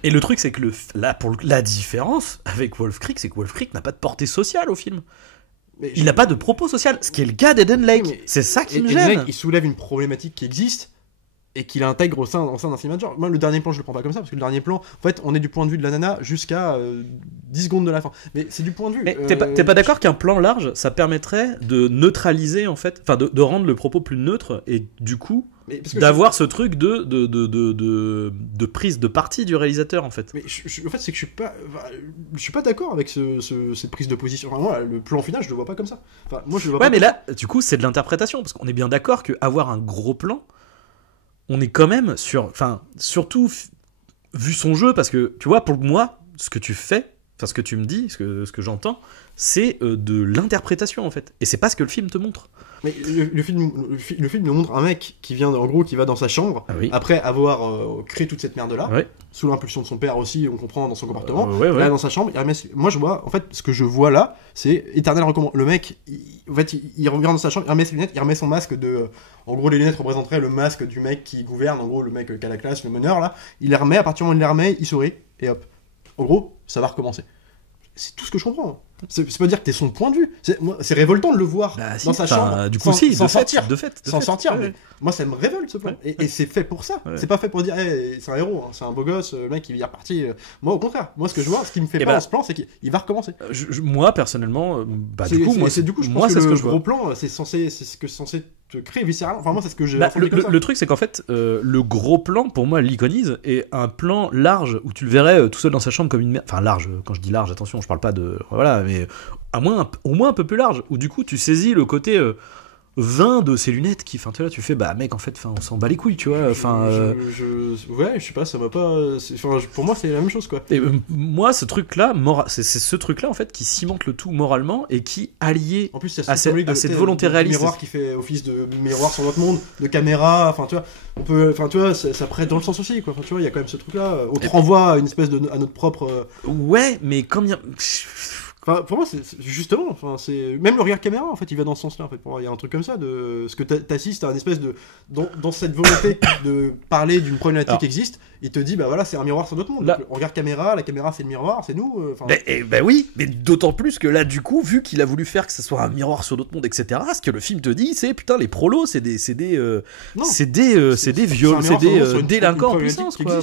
Et le truc c'est que la différence avec Wolf Creek, c'est que Wolf Creek n'a pas de portée sociale au film. Il n'a pas de propos social, ce qui est le cas d'Eden Lake. C'est ça qui me gêne. Il soulève une problématique qui existe et qu'il intègre au sein d'un film de genre. Moi, le dernier plan, je le prends pas comme ça, parce que le dernier plan, en fait, on est du point de vue de la nana jusqu'à 10 secondes de la fin. Mais c'est du point de vue. Mais t'es pas d'accord qu'un plan large, ça permettrait de neutraliser, en fait, enfin, de rendre le propos plus neutre et du coup. D'avoir ce truc de prise de parti du réalisateur en fait. Mais en fait c'est que je suis pas d'accord avec cette prise de position. Enfin, moi le plan final je le vois pas comme ça. Enfin, moi je le vois pas. Mais là du coup c'est de l'interprétation parce qu'on est bien d'accord que avoir un gros plan, on est quand même surtout vu son jeu parce que tu vois pour moi ce que tu fais, enfin ce que tu me dis, ce que j'entends, c'est de l'interprétation en fait. Et c'est pas ce que le film te montre. Mais le film nous montre un mec qui vient, en gros, qui va dans sa chambre, après avoir créé toute cette merde-là, sous l'impulsion de son père aussi, on comprend dans son comportement, là dans sa chambre, moi je vois, en fait, ce que je vois là, c'est éternel recommandation. Le mec, il revient dans sa chambre, il remet ses lunettes, il remet son masque de... En gros, les lunettes représenteraient le masque du mec qui gouverne, en gros, le mec qui a la classe, le meneur, là, il les remet, à partir du moment où il les remet, il sourit, et hop. En gros, ça va recommencer. C'est tout ce que je comprends. C'est pas dire que t'es son point de vue. C'est révoltant de le voir dans sa chambre. Du coup, sans sortir. Sans sortir. Mais moi, ça me révolte ce plan. Et c'est fait pour ça. C'est pas fait pour dire, c'est un héros, c'est un beau gosse, le mec, il est reparti. Moi, au contraire. Moi, ce que je vois, ce qui me fait pas dans ce plan, c'est qu'il va recommencer. Moi, personnellement, du coup, je pense que le gros plan, c'est ce que c'est censé te créer viscéralement. Enfin, moi, c'est ce que j'ai. Le truc, c'est qu'en fait, le gros plan, pour moi, l'iconise, est un plan large où tu le verrais tout seul dans sa chambre comme une merde. Enfin, large. Quand je dis large, attention, je parle pas de. Voilà, mais au moins un peu plus large, où du coup tu saisis le côté vain de ces lunettes qui, enfin tu vois, tu fais mec en fait, on s'en bat les couilles, tu vois, enfin. Ouais, je sais pas, ça m'a pas. Pour moi c'est la même chose quoi. Et moi ce truc là, c'est ce truc là en fait qui cimente le tout moralement et qui allié en plus, à cette volonté réaliste. Miroir qui fait office de miroir sur notre monde, de caméra, enfin tu vois, on peut, enfin tu vois, ça prête dans le sens aussi quoi. Enfin tu vois, il y a quand même ce truc là, on te renvoie à une espèce à notre propre. Ouais, mais combien. Enfin, pour moi, justement, c'est même le regard caméra, en fait, il va dans ce sens-là. En fait, pour moi, il y a un truc comme ça ce que t'assistes à une espèce de dans cette volonté de parler d'une problématique qui existe. Il te dit, bah voilà, c'est un miroir sur notre monde. Donc, le regard caméra, la caméra, c'est le miroir, c'est nous. Oui, mais d'autant plus que là, du coup, vu qu'il a voulu faire que ce soit un miroir sur notre monde, etc. Ce que le film te dit, c'est putain, les prolos, c'est des délinquants en puissance, quoi.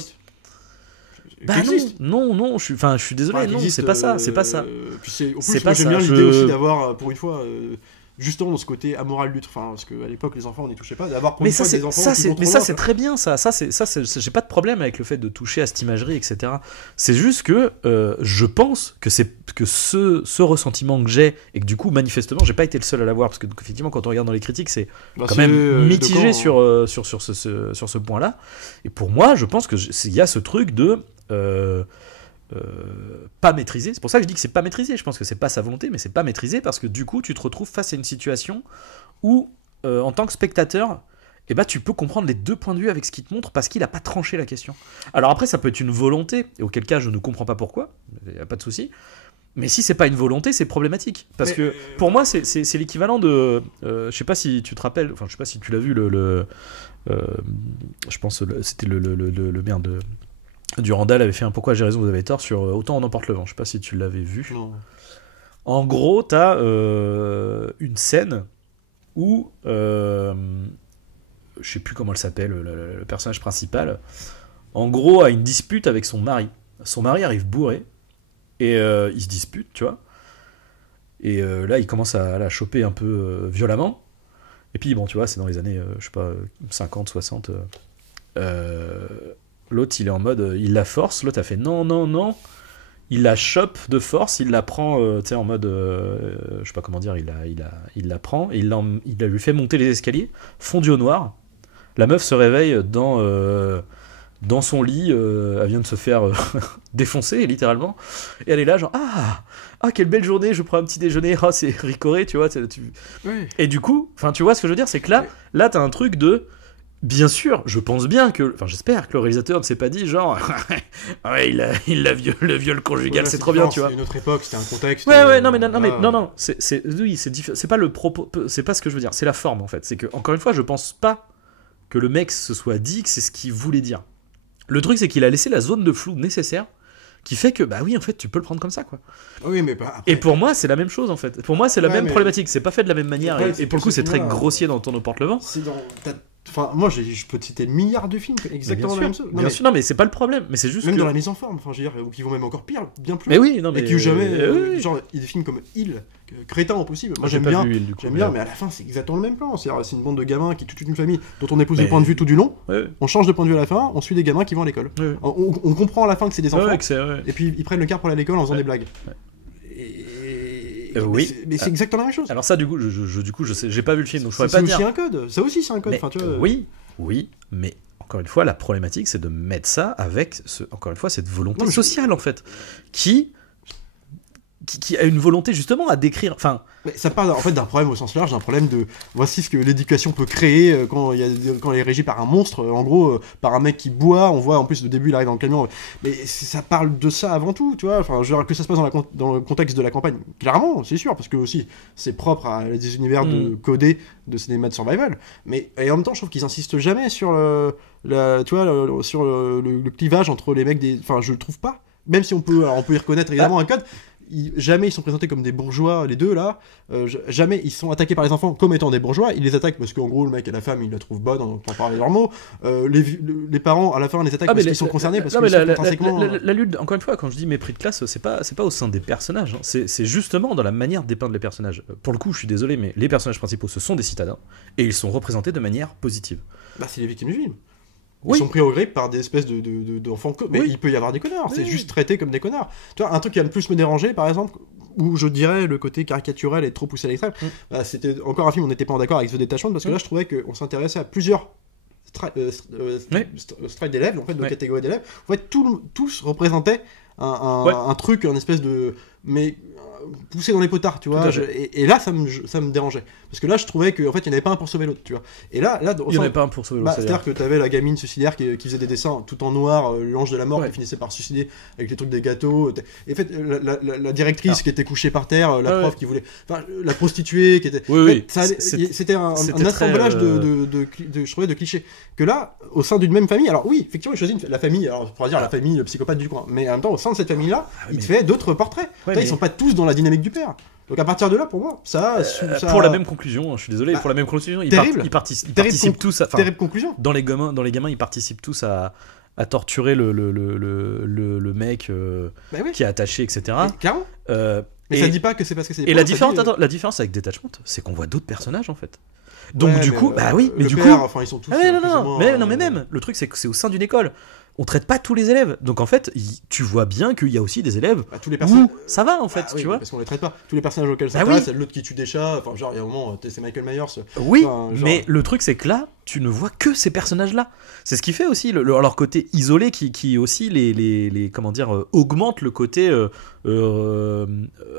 Bah non, je suis désolé, non, c'est pas ça. Puis en plus, moi, j'aime bien l'idée aussi d'avoir, pour une fois, justement dans ce côté amoral lutte, parce qu'à l'époque les enfants on n'y touchait pas, d'avoir pour une fois des enfants mais ça c'est très bien, ça j'ai pas de problème avec le fait de toucher à cette imagerie, etc. C'est juste que je pense que ce ressentiment que j'ai, et que du coup manifestement j'ai pas été le seul à l'avoir, parce que effectivement quand on regarde dans les critiques c'est quand même mitigé sur ce point là, et pour moi je pense que il y a ce truc de pas maîtrisé. C'est pour ça que je dis que c'est pas maîtrisé. Je pense que c'est pas sa volonté, mais c'est pas maîtrisé parce que du coup tu te retrouves face à une situation où en tant que spectateur, tu peux comprendre les deux points de vue avec ce qu'il te montre parce qu'il a pas tranché la question. Alors après ça peut être une volonté, et auquel cas je ne comprends pas pourquoi, y a pas de souci. Mais si c'est pas une volonté, c'est problématique. Parce que pour moi c'est l'équivalent de je sais pas si tu te rappelles, enfin je sais pas si tu l'as vu je pense c'était le bien de Durandal avait fait un Pourquoi j'ai raison, vous avez tort sur Autant on emporte le vent. Je sais pas si tu l'avais vu. Non. En gros, t'as une scène où je sais plus comment elle s'appelle, le personnage principal, en gros, a une dispute avec son mari. Son mari arrive bourré et ils se disputent, tu vois. Et là, il commence à la choper un peu violemment. Et puis, bon, tu vois, c'est dans les années, je sais pas, 50, 60. L'autre il est en mode il la force, l'autre a fait non, il la chope de force, il la prend en mode je sais pas comment dire, il la prend et il la lui fait monter les escaliers, fondu au noir. La meuf se réveille dans son lit, elle vient de se faire défoncer littéralement, et elle est là genre ah quelle belle journée, je prends un petit déjeuner, c'est ricoré, tu vois, Oui. Et du coup, enfin tu vois ce que je veux dire, c'est que là t'as un truc de bien sûr, je pense bien j'espère que le réalisateur ne s'est pas dit genre le viol conjugal, c'est trop bien, tu vois. C'est une autre époque, c'était un contexte. Non, c'est pas le propos, c'est pas ce que je veux dire, c'est la forme en fait. C'est que encore une fois, je pense pas que le mec se soit dit que c'est ce qu'il voulait dire. Le truc c'est qu'il a laissé la zone de flou nécessaire qui fait que en fait tu peux le prendre comme ça, quoi. Oui, mais pas après. Et pour moi c'est la même chose en fait. Pour moi c'est la même problématique, c'est pas fait de la même manière, et pour le coup c'est très grossier dans Autant on emporte le vent. Enfin, moi, je peux te citer milliards de films exactement la même chose. Bien sûr, non, mais c'est pas le problème. Mais c'est juste même dans la mise en forme, enfin, je veux dire, ou qui vont même encore pire, bien plus. Mais oui, non, mais et qui jamais, genre, il y a des films comme Il, crétin au possible. Moi, j'aime bien, mais à la fin, c'est exactement le même plan. C'est une bande de gamins qui toute une famille dont on épouse le point de vue tout du long. On change de point de vue à la fin, on suit des gamins qui vont à l'école. On comprend à la fin que c'est des enfants. Et puis ils prennent le car pour aller à l'école en faisant des blagues. Oui, mais c'est exactement la même chose. Alors ça, du coup, je sais, j'ai pas vu le film, donc je pourrais pas dire. C'est aussi un code. Ça aussi, c'est un code. Mais, enfin, tu vois... Oui, mais encore une fois, la problématique, c'est de mettre ça avec, encore une fois, cette volonté sociale, en fait, qui a une volonté justement à décrire. Enfin, mais ça parle en fait d'un problème au sens large, d'un problème de voici ce que l'éducation peut créer quand elle est régie par un monstre, en gros par un mec qui boit. On voit en plus au début il arrive dans le camion, mais ça parle de ça avant tout, tu vois. Enfin, genre que ça se passe dans le contexte de la campagne, clairement, c'est sûr, parce que aussi c'est propre à des univers de codés de cinéma de survival. Mais et en même temps, je trouve qu'ils insistent jamais sur sur le clivage entre les mecs des. Enfin, je le trouve pas. Même si on peut y reconnaître évidemment un code. Jamais ils sont présentés comme des bourgeois, les deux là. Jamais ils sont attaqués par les enfants comme étant des bourgeois. Ils les attaquent parce qu'en gros le mec et la femme ils la trouvent bonne, on entend parler leurs mots. Les parents à la fin les attaquent parce qu'ils sont concernés, parce qu'ils sont intrinsèquement. La lutte, encore une fois, quand je dis mépris de classe, c'est pas au sein des personnages, hein. C'est justement dans la manière de dépeindre les personnages. Pour le coup, je suis désolé, mais les personnages principaux ce sont des citadins et ils sont représentés de manière positive. C'est les victimes du film. Ils sont pris au grippe par des espèces d'enfants. Mais il peut y avoir des connards, c'est juste traité comme des connards. Tu vois, un truc qui va le plus me déranger, par exemple, où je dirais le côté caricaturel est trop poussé à l'extrême, c'était encore un film où on n'était pas en accord avec The Detachment, parce que là je trouvais qu'on s'intéressait à plusieurs strates d'élèves, en fait, de catégories d'élèves. En fait, tous représentaient un truc, un espèce de... mais poussé dans les potards, tu vois. Et là, ça me dérangeait. Parce que là, je trouvais qu'en fait, il n'y en avait pas un pour sauver l'autre, tu vois. Et là il n'y en avait pas un pour sauver l'autre. C'est-à-dire que tu avais la gamine suicidaire qui faisait des dessins tout en noir, l'ange de la mort qui finissait par se suicider avec les trucs des gâteaux. Et en fait, la directrice qui était couchée par terre, la prof qui voulait... Enfin, la prostituée qui était... C'était un assemblage je trouvais, de clichés. Que là, au sein d'une même famille, alors oui, effectivement, il choisit la famille, alors on pourrait dire la famille, le psychopathe du coin, mais en même temps, au sein de cette famille-là, il te fait d'autres portraits. Ils sont pas tous dans la dynamique du père. Donc à partir de là, pour moi, ça... Pour la même conclusion, je suis désolé, pour la même conclusion, ils participent tous à... Terrible conclusion. Dans les gamins, ils participent tous à torturer le mec qui est attaché, etc. Carrément. Mais ça dit pas que c'est parce que c'est... Et la différence avec Detachment, c'est qu'on voit d'autres personnages, en fait. Donc du coup, mais du coup... Enfin, ils sont tous... Mais même, le truc, c'est que c'est au sein d'une école. On traite pas tous les élèves, donc en fait tu vois bien qu'il y a aussi des élèves où ça va en fait, tu vois, parce qu'on les traite pas tous les personnages auxquels ça passe, l'autre qui tue des chats, enfin genre il y a un moment c'est Michael Myers, mais le truc c'est que là tu ne vois que ces personnages là, c'est ce qui fait aussi leur côté isolé qui aussi les comment dire augmente le côté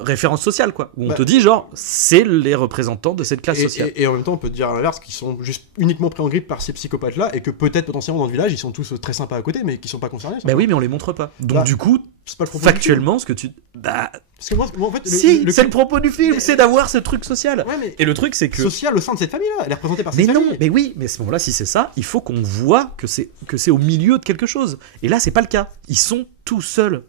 référence sociale quoi, où on te dit genre c'est les représentants de cette classe sociale, et en même temps on peut te dire à l'inverse qu'ils sont juste uniquement pris en grippe par ces psychopathes là et que peut-être potentiellement dans le village ils sont tous très sympas à côté mais qui sont pas concernés. Oui, mais on les montre pas. Donc du coup, c'est pas le propos factuellement, ce que tu... Parce que moi en fait... c'est le propos du film, c'est d'avoir ce truc social. Et le truc, c'est que... Social au sein de cette famille-là, elle est représentée par cette famille. Mais oui, mais à ce moment-là, si c'est ça, il faut qu'on voit que c'est au milieu de quelque chose. Et là, c'est pas le cas. Ils sont tout seuls.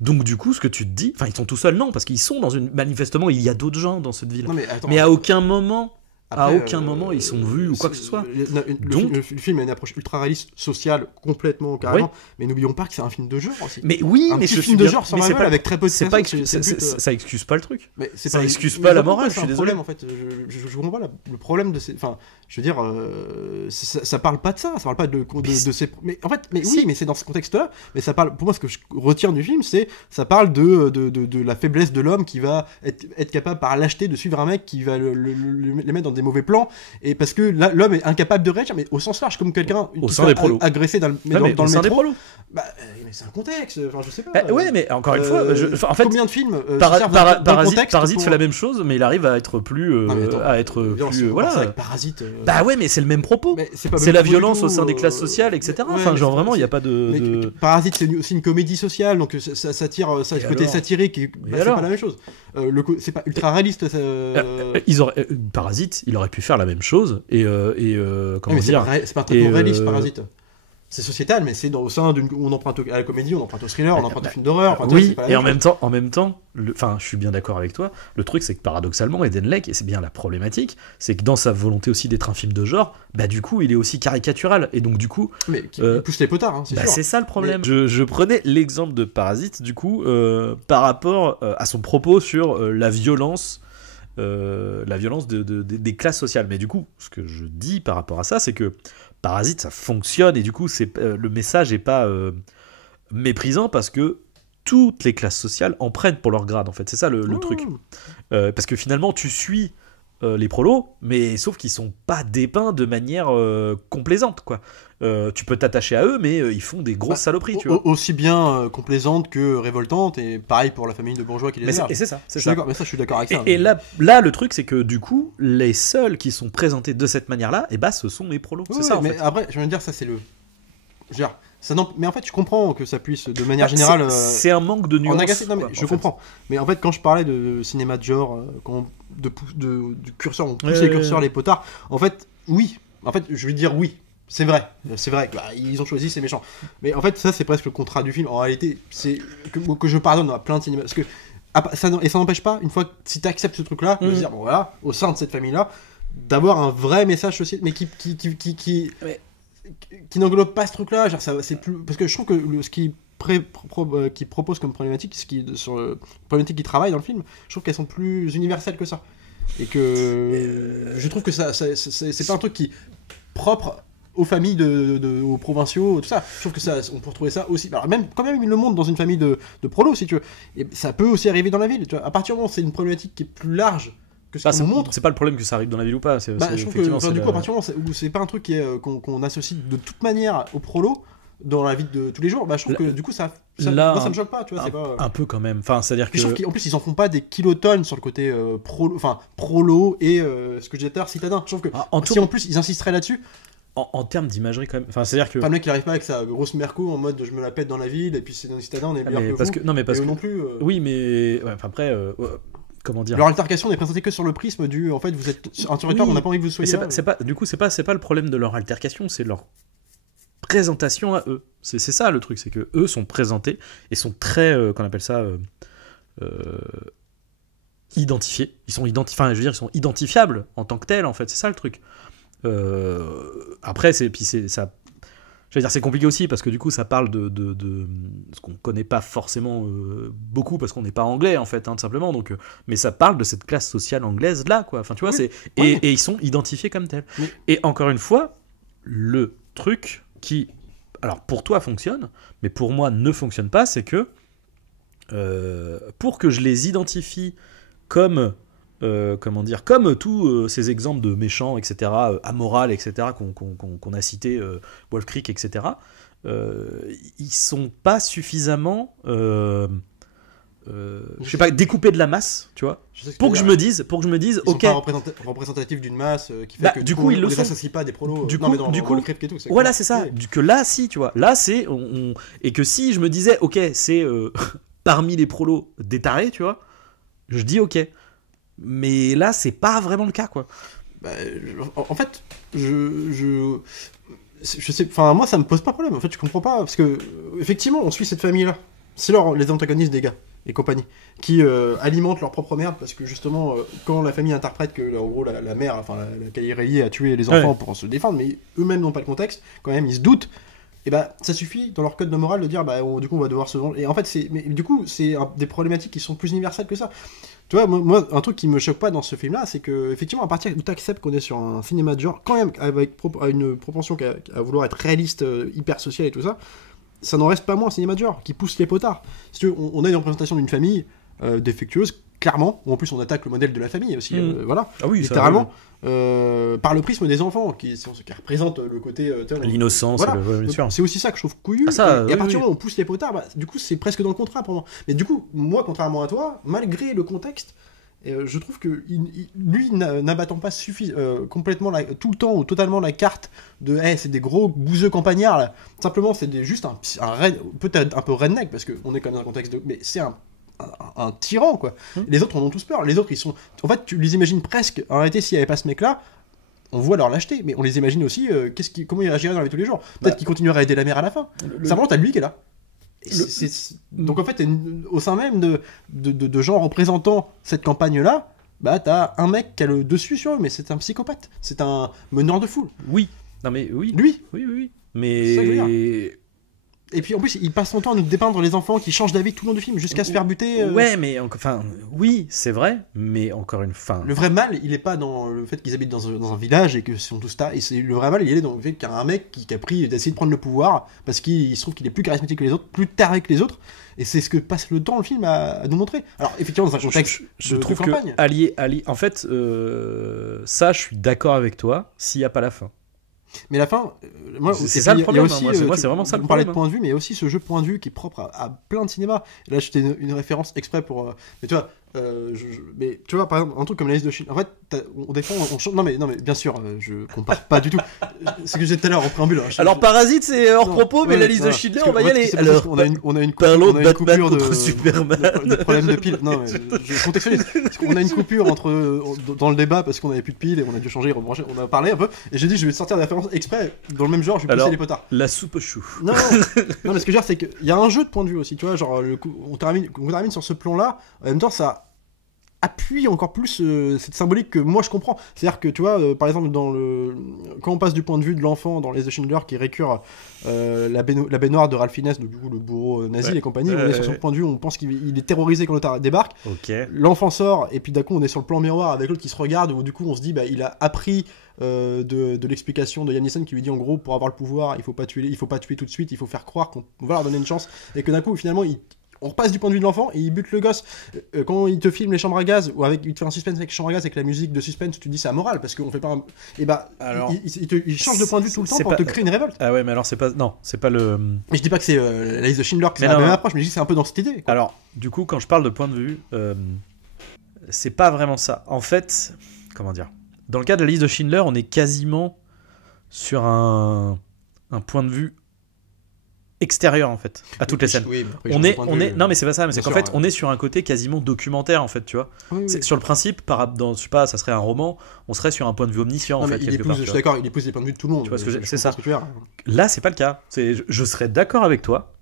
Donc du coup, ce que tu te dis... Enfin, ils sont tout seuls, non, parce qu'ils sont dans une... Manifestement, il y a d'autres gens dans cette ville. Mais à aucun moment... Après, à aucun moment ils sont vus ou quoi que ce soit. Le film a une approche ultra réaliste, sociale, complètement, carrément. Mais n'oublions pas que c'est un film de genre aussi. Mais oui, mais ce film de genre sans mal avec très peu de ça excuse pas le truc. Mais ça excuse pas la morale. Je suis désolé. En fait, je comprends pas le problème de ces. Enfin, je veux dire, ça parle pas de ça. Ça parle pas de ces. Mais en fait, oui, mais c'est dans ce contexte-là. Mais ça parle. Pour moi, ce que je retiens du film, c'est ça parle de la faiblesse de l'homme qui va être capable par lâcheté de suivre un mec qui va les mettre dans des mauvais plans, et parce que là, l'homme est incapable de réagir, mais au sens large, comme quelqu'un qui se fait agresser dans le métro. Mais c'est un contexte, enfin je sais pas. Mais encore une fois, en fait, combien de films Parasite fait la même chose, mais il arrive à être plus, voilà. Avec Parasite. Mais c'est le même propos. C'est la violence au sein des classes sociales, etc. Enfin, genre vraiment, il y a pas de. Parasite, c'est aussi une comédie sociale, donc ça tire, ça côté satirique, c'est pas la même chose. C'est pas ultra réaliste. Parasite, il aurait pu faire la même chose et comment dire. C'est pas un traitement réaliste, Parasite. C'est sociétal, mais c'est au sein d'une. On emprunte à la comédie, on emprunte au thriller, on emprunte au film d'horreur. Oui, et en même temps, enfin, je suis bien d'accord avec toi. Le truc, c'est que paradoxalement, Eden Lake, et c'est bien la problématique, c'est que dans sa volonté aussi d'être un film de genre, du coup, il est aussi caricatural, et donc du coup, mais il pousse les potards, c'est sûr. C'est ça le problème. Je prenais l'exemple de Parasite, du coup, par rapport à son propos sur la violence. Des classes sociales. Mais du coup, ce que je dis par rapport à ça, c'est que Parasite, ça fonctionne, et du coup, le message n'est pas méprisant, parce que toutes les classes sociales en prennent pour leur grade, en fait. C'est ça le truc. Parce que finalement, tu suis les prolos, mais sauf qu'ils sont pas dépeints de manière complaisante, quoi. Tu peux t'attacher à eux, mais ils font des grosses saloperies, tu vois. Aussi bien complaisantes que révoltantes, et pareil pour la famille de bourgeois qui les héberge. Et c'est ça. Mais ça, je suis d'accord avec ça. Et là, le truc, c'est que du coup, les seuls qui sont présentés de cette manière-là, ce sont les prolos. C'est ça, en fait. Mais après, je veux dire, ça, c'est le. Mais en fait, je comprends que ça puisse, de manière générale. C'est un manque de nuance. Je comprends. Mais en fait, quand je parlais de cinéma de genre, du curseur, on pousse les curseurs, les potards, en fait, oui. En fait, je vais dire oui. C'est vrai, ils ont choisi, c'est méchant. Mais en fait, ça, c'est presque le contrat du film. En réalité, c'est que je pardonne à plein de cinémas. Parce que ça n'empêche pas, une fois que si tu acceptes ce truc-là, de dire, bon voilà, au sein de cette famille-là, d'avoir un vrai message social, mais qui n'englobe pas ce truc-là. Genre, c'est plus... Parce que je trouve que ce qui propose comme problématique, sur problématique qui travaille dans le film, je trouve qu'elles sont plus universelles que ça. Et que je trouve que c'est pas un truc qui propre aux familles aux provinciaux, tout ça. Je trouve que ça, on peut retrouver ça aussi. Alors quand même il le montre dans une famille de prolos, si tu veux. Et ça peut aussi arriver dans la ville. Tu vois. À partir du moment où c'est une problématique qui est plus large que ce qu'on nous montre. C'est pas le problème que ça arrive dans la ville ou pas. Je trouve que du coup, à partir du moment où c'est pas un truc qu'on associe de toute manière aux prolos, dans la vie de tous les jours, je trouve que du coup ça là, moi, ça me choque pas, tu vois, c'est pas... Un peu quand même, enfin, c'est-à-dire que... Je trouve qu'en plus ils en font pas des kilotonnes sur le côté prolo et ce que je disais tout à l'heure, citadin. Je trouve que si en plus ils insisteraient là-dessus... En termes d'imagerie quand même, enfin c'est-à-dire que... Pas le mec qui arrive pas avec sa grosse merco en mode je me la pète dans la ville et puis c'est dans les citadins on est meilleur que vous. Non mais parce que... non plus... Oui mais... après... Comment dire, leur altercation n'est présentée que sur le prisme du en fait vous êtes un territoire, on n'a pas envie que vous soyez là. Du coup c'est pas le problème de leur altercation, c'est leur présentation à eux. C'est ça le truc, c'est que eux sont présentés et sont très qu'on appelle ça identifiés. Ils sont identifiables en tant que tels en fait. C'est ça le truc. Après c'est compliqué aussi parce que du coup ça parle de ce qu'on connaît pas forcément beaucoup parce qu'on n'est pas anglais en fait, tout simplement. Donc mais ça parle de cette classe sociale anglaise là quoi. Enfin tu vois, et ils sont identifiés comme tels. Oui. Et encore une fois, le truc qui, alors pour toi fonctionne, mais pour moi ne fonctionne pas, c'est que pour que je les identifie comme comme tous ces exemples de méchants, etc., amoral, etc., qu'on a cités, Wolf Creek, etc., ils sont pas suffisamment, je sais pas, découpés de la masse, tu vois, pour que je me dise, ils ok. Ils sont pas représentatifs d'une masse qui fait que du coup ils le sont. Associe pas des prolos. Du coup, et tout, voilà, c'est ça. Que là, si, tu vois, là c'est, et que si je me disais, ok, c'est parmi les prolos des tarés, tu vois, je dis ok. Mais là, c'est pas vraiment le cas, quoi. En fait, je sais, enfin, moi, ça me pose pas problème. En fait, je comprends pas parce que effectivement, on suit cette famille-là. C'est les antagonistes des gars et compagnie qui alimentent leur propre merde parce que justement, quand la famille interprète que, en gros, la mère, enfin, la Kylie Riley a tué les enfants pour se défendre, mais eux-mêmes n'ont pas le contexte. Quand même, ils se doutent. Et ça suffit dans leur code de morale de dire du coup on va devoir se venger. Et en fait du coup c'est des problématiques qui sont plus universelles que ça. Tu vois, moi un truc qui me choque pas dans ce film là, c'est que effectivement à partir où tu acceptes qu'on est sur un cinéma de genre, quand même avec une propension à vouloir être réaliste, hyper social et tout ça, ça n'en reste pas moins un cinéma de genre qui pousse les potards. Si tu veux, on a une représentation d'une famille défectueuse, clairement, ou en plus on attaque le modèle de la famille aussi, voilà, ah oui, littéralement, par le prisme des enfants, qui représentent le côté... l'innocence, voilà. Bien sûr. C'est aussi ça que je trouve couillu, et à partir du moment où on pousse les potards, du coup c'est presque dans le contrat pour moi. Mais du coup, moi, contrairement à toi, malgré le contexte, je trouve que lui, n'abattant pas complètement tout le temps ou totalement la carte de c'est des gros bouseux campagnards, là. Simplement c'est juste un peut-être un peu redneck, parce qu'on est quand même dans un contexte de... Mais c'est un tyran, quoi. Les autres en ont tous peur. Les autres, ils sont... En fait, tu les imagines presque... En réalité, s'il n'y avait pas ce mec-là, on voit leur lâcheté, mais on les imagine aussi comment ils réagiraient dans la vie de tous les jours. Peut-être qu'ils continueraient à aider la mère à la fin. Simplement, t'as lui qui est là. Donc en fait, au sein même de gens représentant cette campagne-là, t'as un mec qui a le dessus sur eux, mais c'est un psychopathe. C'est un meneur de foule. Oui. Non mais oui. Lui. Oui. Mais... Et puis en plus, il passe son temps à nous dépeindre les enfants qui changent d'avis tout le long du film jusqu'à se faire buter. Ouais, mais enfin, oui, c'est vrai, mais encore une fois. Le vrai mal, il est pas dans le fait qu'ils habitent dans un village et que sont tous tas. Et le vrai mal, il est dans le fait qu'il y a un mec qui a pris d'essayer de prendre le pouvoir parce qu'il se trouve qu'il est plus charismatique que les autres, plus taré que les autres. Et c'est ce que passe le temps le film à nous montrer. Alors effectivement, dans un contexte je trouve de campagne. Que allié, en fait, ça, je suis d'accord avec toi. S'il y a pas la fin. Mais la fin, moi, c'est ça le problème. Aussi, moi, c'est vraiment ça le problème. On parlait de point de vue, mais il y a aussi ce jeu point de vue qui est propre à plein de cinémas. Et là, j'étais une référence exprès pour. Mais tu vois, mais tu vois, par exemple, un truc comme la liste de Schindler. En fait, on défend, non mais bien sûr, je compare pas du tout. C'est ce que j'ai dit tout à l'heure en préambule. Alors Parasite, c'est hors propos, mais la liste de Schindler, on va y aller. Alors, on a une coupure de Superman, de problème de pile. Non, mais je contextualise. On a une coupure dans le débat parce qu'on avait plus de piles et on a dû changer, rebrancher. On a parlé un peu et j'ai dit je vais sortir des références exprès dans le même genre. Je vais pousser les potards. La soupe au chou. Non, mais ce que je veux dire, c'est qu'il y a un jeu de point de vue aussi. Tu vois, genre on termine sur ce plan-là. En même temps, ça appuie encore plus cette symbolique que moi je comprends. C'est-à-dire que tu vois, par exemple, quand on passe du point de vue de l'enfant dans les The Schindler qui récure la baignoire de Ralph Fiennes, donc du coup le bourreau nazi et compagnie, on est sur son point de vue, on pense qu'il est terrorisé quand l'autre débarque. L'enfant sort et puis d'un coup on est sur le plan miroir avec l'autre qui se regarde, où du coup on se dit il a appris de l'explication de Liam Neeson qui lui dit en gros pour avoir le pouvoir il faut pas tuer tout de suite, il faut faire croire qu'on va leur donner une chance, et que d'un coup finalement on repasse du point de vue de l'enfant et il bute le gosse. Quand il te filme les chambres à gaz ou il te fait un suspense avec les chambres à gaz avec la musique de suspense, tu te dis c'est amoral parce qu'on fait pas un... Et bah alors, il change de point de vue tout le temps pour te créer une révolte. Ah ouais, mais alors c'est pas le. Mais je dis pas que c'est la liste de Schindler qui c'est la même approche, mais je dis que c'est un peu dans cette idée, quoi. Alors du coup quand je parle de point de vue, c'est pas vraiment ça. En fait, comment dire, dans le cas de la liste de Schindler, on est quasiment sur un point de vue extérieur en fait à toutes les scènes. Oui, on est non mais c'est pas ça, mais c'est qu'en fait on est sur un côté quasiment documentaire en fait, tu vois. Oui. Sur le principe je sais pas, ça serait un roman, on serait sur un point de vue omniscient en fait. Je suis d'accord, il épouse les points de vue de tout le monde. Tu vois ce que c'est ça. Là c'est pas le cas. Je serais d'accord avec toi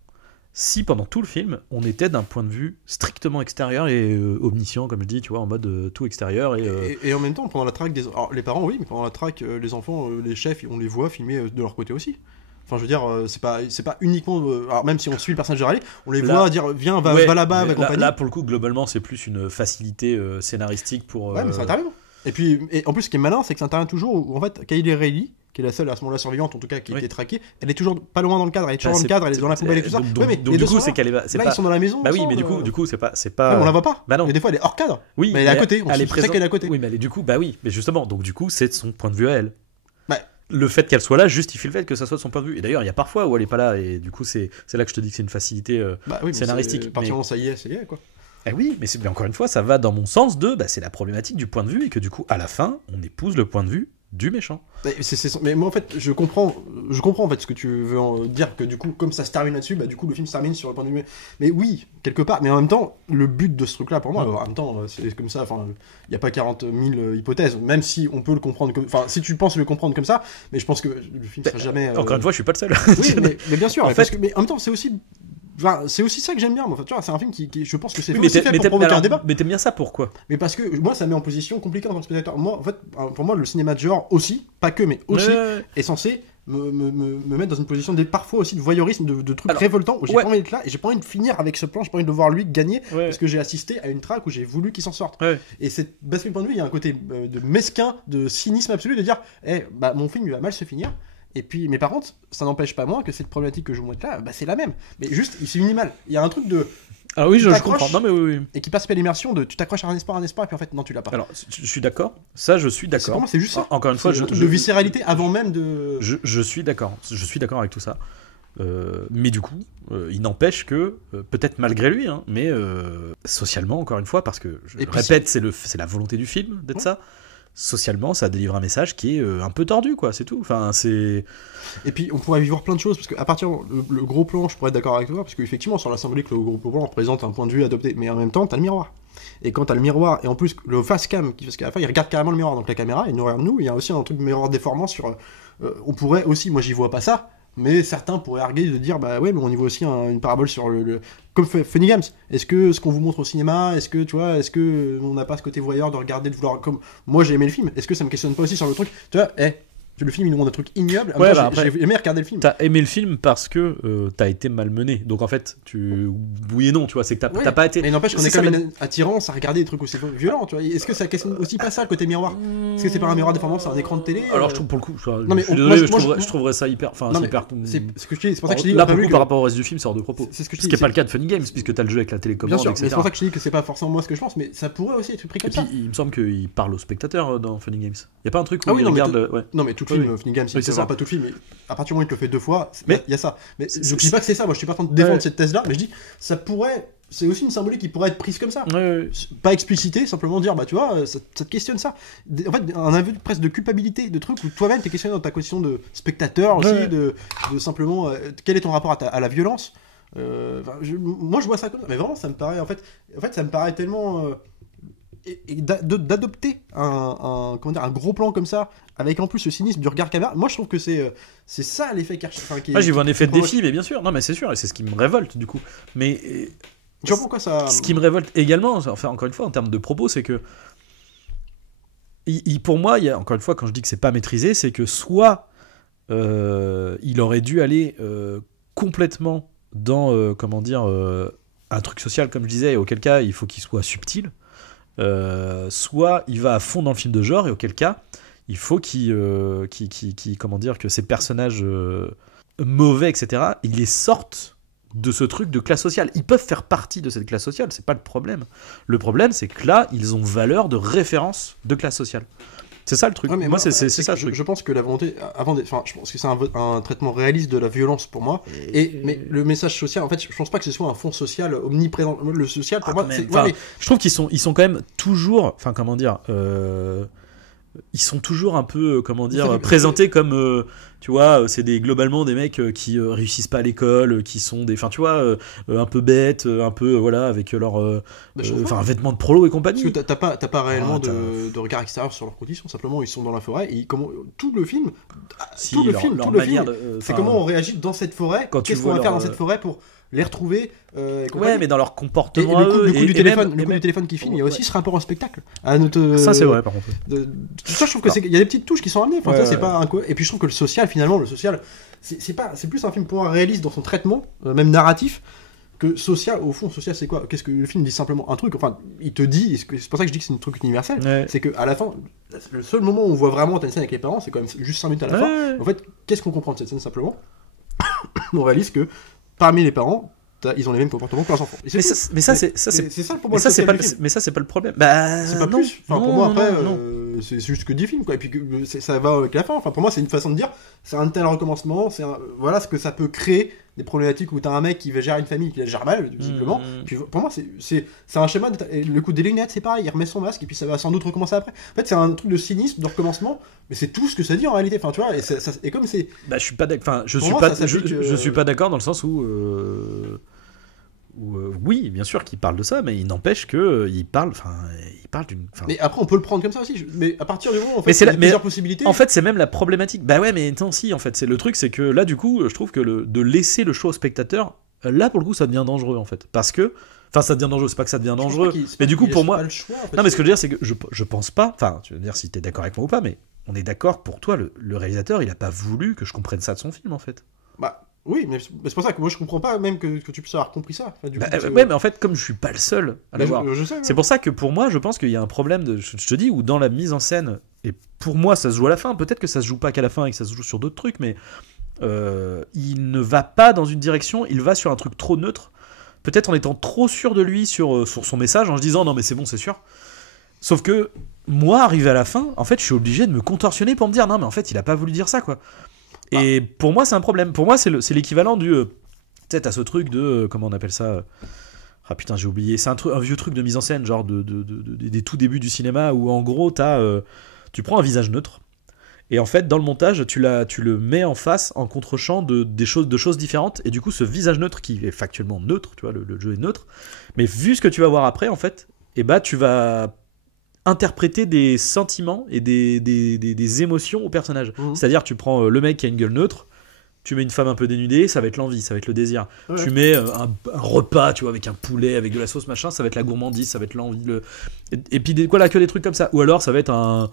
si pendant tout le film on était d'un point de vue strictement extérieur et omniscient comme je dis, tu vois, en mode tout extérieur et en même temps pendant la traque les parents oui, mais pendant la traque les enfants, les chefs, on les voit filmer de leur côté aussi. Enfin, je veux dire, c'est pas uniquement. Alors, même si on suit le personnage de Riley, on les voit dire viens, va là-bas, va compagnie. Là, pour le coup, globalement, c'est plus une facilité scénaristique pour. Ouais, mais ça intervient. Et en plus, ce qui est malin, c'est que ça intervient toujours où, en fait, Kylie Riley, qui est la seule à ce moment-là survivante, en tout cas, qui était traquée, elle est toujours pas loin dans le cadre, elle est toujours dans le cadre, elle est dans la poubelle et tout ça. Donc, du coup, c'est qu'elle est. Là, ils sont dans la maison. Bah oui, mais du coup, c'est pas. On la voit pas. Bah non. Et des fois, elle est hors cadre. Oui, mais elle est à côté. On sait qu'elle est à côté. Oui, mais du coup, bah oui, mais justement, donc du coup, c'est de son point de vue à elle. Le fait qu'elle soit là justifie le fait que ça soit de son point de vue. Et d'ailleurs, il y a parfois où elle est pas là, et du coup, c'est là que je te dis que c'est une facilité scénaristique. À partir du moment où ça y est, c'est lié, quoi. Eh oui, mais encore une fois, ça va dans mon sens c'est la problématique du point de vue, et que du coup, à la fin, on épouse le point de vue du méchant. Mais moi en fait je comprends en fait ce que tu veux dire, que du coup comme ça se termine là-dessus, bah du coup le film se termine sur le point de vue. Mais oui, quelque part, mais en même temps le but de ce truc là pour moi, en même temps c'est comme ça, enfin il n'y a pas 40 000 hypothèses, même si on peut le comprendre enfin si tu penses le comprendre comme ça, mais je pense que le film sera jamais encore une fois je suis pas le seul. Oui, mais bien sûr, mais en même temps c'est aussi ça que j'aime bien, en fait, tu vois, c'est un film qui je pense que c'est aussi fait pour provoquer un débat. Mais t'aimes bien ça, pourquoi ? Mais parce que moi ça met en position compliquée en tant que spectateur. Moi en fait, pour moi le cinéma de genre aussi, pas que mais aussi est censé me mettre dans une position parfois aussi de voyeurisme, de trucs révoltants où j'ai pas envie d'être là et j'ai pas envie de finir avec ce plan, j'ai pas envie de voir lui gagner parce que j'ai assisté à une traque où j'ai voulu qu'il s'en sorte. Et c'est parce que point de vue il y a un côté de mesquin, de cynisme absolu, de dire mon film il va mal se finir. Et puis, mais par contre, ça n'empêche pas moins que cette problématique que je vous montre là, c'est la même. Mais juste, c'est minimal. Il y a un truc de. Ah oui, je comprends. Non, mais oui. Et qui passe par l'immersion de tu t'accroches à un espoir, et puis en fait, non, tu l'as pas. Alors, je suis d'accord. Ça, je suis d'accord. Pour moi, c'est juste ça. Encore une fois, de viscéralité avant même de. Je suis d'accord. Je suis d'accord avec tout ça. Mais du coup, il n'empêche que, peut-être malgré lui, mais socialement, encore une fois, parce que, je répète, c'est la volonté du film d'être ça. Socialement, ça délivre un message qui est un peu tordu, quoi, c'est tout. Enfin, c'est... Et puis, on pourrait y voir plein de choses, parce qu'à partir le gros plan, je pourrais être d'accord avec toi, parce qu'effectivement, sur la symbolique, le gros plan représente un point de vue adopté, mais en même temps, t'as le miroir. Et quand t'as le miroir, et en plus, le face cam, parce qu'à la fin, il regarde carrément le miroir, donc la caméra, il nous regarde nous, il y a aussi un truc de miroir déformant sur... on pourrait aussi, moi j'y vois pas ça, mais certains pourraient arguer de dire bah ouais mais on y voit aussi une parabole sur le comme Funny Games. Est-ce que ce qu'on vous montre au cinéma, est-ce que on n'a pas ce côté voyeur de regarder, de vouloir, comme moi j'ai aimé le film, est-ce que ça me questionne pas aussi sur le truc, tu vois, le film il nous montre un truc ignoble. Ouais, moi, j'ai aimé regarder le film. T'as aimé le film parce que t'as été malmené. Donc en fait, oui et non, tu vois, c'est que t'as pas été. Mais n'empêche qu'on est comme une attirance à regarder des trucs aussi violents, tu vois. Est-ce que ça questionne aussi pas ça le côté miroir ? Est-ce que c'est pas un miroir déformant, c'est un écran de télé ? Alors je trouve pour le coup, non, mais je trouverais ça hyper. Enfin, c'est hyper. C'est ce que je dis, c'est pour ça que je dis. Là, pour le coup, par rapport au reste du film, c'est hors de propos. C'est ce que je dis. Ce qui n'est pas le cas de Funny Games, puisque t'as le jeu avec la télécommande, etc. C'est pour ça que je dis que c'est pas forcément moi ce que je pense, mais ça pourrait aussi être pris comme ça. Il me semble qu'il parle au spectateur dans Funny Games. Il y a pas un truc où il regarde. Non, mais tout le film Funny Games, c'est pas tout le film, mais à partir du moment où il te le fait 2 fois, il y a ça. Mais je dis pas que c'est ça, moi je suis pas en train de défendre cette thèse là, mais je dis ça pourrait, c'est aussi une symbolique qui pourrait être prise comme ça. Pas explicité, simplement dire bah tu vois, ça te questionne ça. En fait, un aveu presque de culpabilité, de trucs où toi-même t'es questionné dans ta position de spectateur aussi, de simplement quel est ton rapport à la violence. Moi je vois ça comme ça, mais vraiment ça me paraît en fait ça me paraît tellement et d'adopter un gros plan comme ça avec en plus le cynisme du regard caméra. Moi je trouve que c'est ça l'effet qui j'y vois un effet de défi, mais bien sûr, non mais c'est sûr, et c'est ce qui me révolte du coup, mais tu vois pourquoi ça... Ce qui me révolte également, enfin encore une fois en termes de propos, c'est que pour moi, il y a, encore une fois, quand je dis que c'est pas maîtrisé, c'est que soit il aurait dû aller complètement dans un truc social comme je disais, et auquel cas il faut qu'il soit subtil, soit il va à fond dans le film de genre, et auquel cas il faut que ces personnages mauvais, etc., ils les sortent de ce truc de classe sociale. Ils peuvent faire partie de cette classe sociale, c'est pas le problème. Le problème, c'est que là, ils ont valeur de référence de classe sociale. C'est ça le truc. Ouais, moi, c'est ça le truc. Je pense que la volonté, je pense que c'est un traitement réaliste de la violence pour moi. Mais le message social, en fait, je pense pas que ce soit un fond social omniprésent. Le social, pour moi, c'est. Je trouve qu'ils sont quand même toujours, enfin, comment dire. Ils sont toujours un peu, présentés comme, tu vois, c'est globalement des mecs qui réussissent pas à l'école, qui sont des, enfin, tu vois, un peu bêtes, un peu, voilà, avec leur, vêtements de prolo et compagnie. Parce que t'as pas réellement de regard extérieur sur leurs conditions, simplement ils sont dans la forêt et tout le film, c'est comment on réagit dans cette forêt, qu'est-ce qu'on va faire dans cette forêt pour les retrouver. Ouais, mais dans leur comportement. Le coup du téléphone qui filme, il y a aussi ce rapport au spectacle. Ça, c'est vrai, par contre. Ça, je trouve qu'il y a des petites touches qui sont amenées. Enfin, ça, c'est pas et puis je trouve que le social, c'est plus un film pour moi réaliste dans son traitement, même narratif, que social. Au fond, social, c'est quoi ? Qu'est-ce que le film dit simplement un truc. Enfin, il te dit. C'est pour ça que je dis que c'est un truc universel. Ouais. C'est que à la fin, le seul moment où on voit vraiment t'as une scène avec les parents, c'est quand même juste 5 minutes à la fin. En fait, qu'est-ce qu'on comprend de cette scène simplement ? On réalise que parmi les parents, ils ont les mêmes comportements que leurs enfants. Mais ça, c'est ça pour moi. Mais ça, c'est pas le problème. C'est pas plus. Enfin, pour moi, après, c'est juste que 10 films, quoi. Et puis ça va avec la fin. Enfin, pour moi, c'est une façon de dire, c'est un tel recommencement. Voilà ce que ça peut créer, des problématiques où t'as un mec qui va gérer une famille qui la gère mal, visiblement. Puis pour moi, c'est un schéma. Le coup des lunettes, c'est pareil. Il remet son masque et puis ça va sans doute recommencer après. En fait, c'est un truc de cynisme, de recommencement. Mais c'est tout ce que ça dit en réalité. Enfin, tu vois. Et comme c'est. Je suis pas d'accord. Enfin, je suis pas d'accord dans le sens où. Oui, bien sûr qu'il parle de ça, mais il n'empêche que il parle d'une. Mais après, on peut le prendre comme ça aussi. Mais à partir du moment où il y a plusieurs possibilités. En fait, c'est même la problématique. Bah ouais, mais non, si, en fait, c'est le truc, c'est que là, du coup, je trouve que de laisser le choix au spectateur, là, pour le coup, ça devient dangereux, en fait, parce que. Enfin, ça devient dangereux, c'est pas que ça devient dangereux, mais du coup, pour moi. Non, mais ce que je veux dire, c'est que je pense pas. Enfin, tu veux dire si t'es d'accord avec moi ou pas, mais on est d'accord pour toi, le réalisateur, il a pas voulu que je comprenne ça de son film, en fait. Bah. Oui, mais c'est pour ça que moi je comprends pas même que tu puisses avoir compris ça. Enfin, ouais, mais en fait, comme je suis pas le seul à l'avoir, c'est pour ça que pour moi, je pense qu'il y a un problème je te dis, où dans la mise en scène, et pour moi ça se joue à la fin, peut-être que ça se joue pas qu'à la fin et que ça se joue sur d'autres trucs, mais il ne va pas dans une direction, il va sur un truc trop neutre, peut-être en étant trop sûr de lui sur son message, en se disant non mais c'est bon, c'est sûr. Sauf que moi, arrivé à la fin, en fait, je suis obligé de me contorsionner pour me dire non mais en fait, il a pas voulu dire ça, quoi. Et pour moi, c'est un problème. Pour moi, c'est l'équivalent du. Tu sais, t'as ce truc de. Comment on appelle ça ? Ah putain, j'ai oublié. C'est un vieux truc de mise en scène, genre des tout débuts du cinéma, où en gros, tu prends un visage neutre. Et en fait, dans le montage, tu le mets en face, en contre-champ de choses différentes. Et du coup, ce visage neutre qui est factuellement neutre, tu vois, le jeu est neutre. Mais vu ce que tu vas voir après, en fait, tu vas interpréter des sentiments et des émotions au personnage. C'est-à-dire, tu prends le mec qui a une gueule neutre, tu mets une femme un peu dénudée, ça va être l'envie, ça va être le désir. Ouais. Tu mets un repas, tu vois, avec un poulet, avec de la sauce, machin, ça va être la gourmandise, ça va être l'envie. Et puis, que des trucs comme ça. Ou alors, ça va être un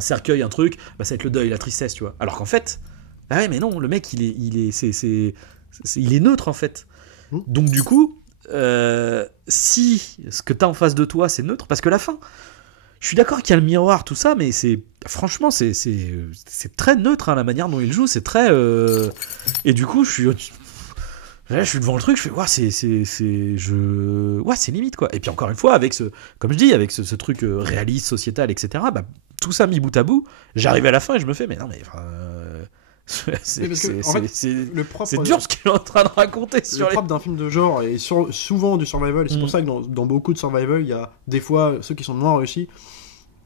cercueil, un truc, ça va être le deuil, la tristesse, tu vois. Alors qu'en fait, ouais, mais non, le mec, il est neutre, en fait. Donc, du coup, si ce que t'as en face de toi c'est neutre, parce que la fin, je suis d'accord qu'il y a le miroir, tout ça, mais franchement c'est très neutre, hein, la manière dont il joue, c'est très et du coup je suis devant le truc, je fais c'est limite, quoi. Et puis encore une fois, avec comme je dis, avec ce truc réaliste, sociétal, etc., tout ça mis bout à bout, j'arrive à la fin et je me fais mais non mais c'est dur ce qu'il est en train de raconter. Le propre d'un film de genre et souvent du survival, c'est pour ça que dans beaucoup de survival, il y a des fois ceux qui sont moins réussis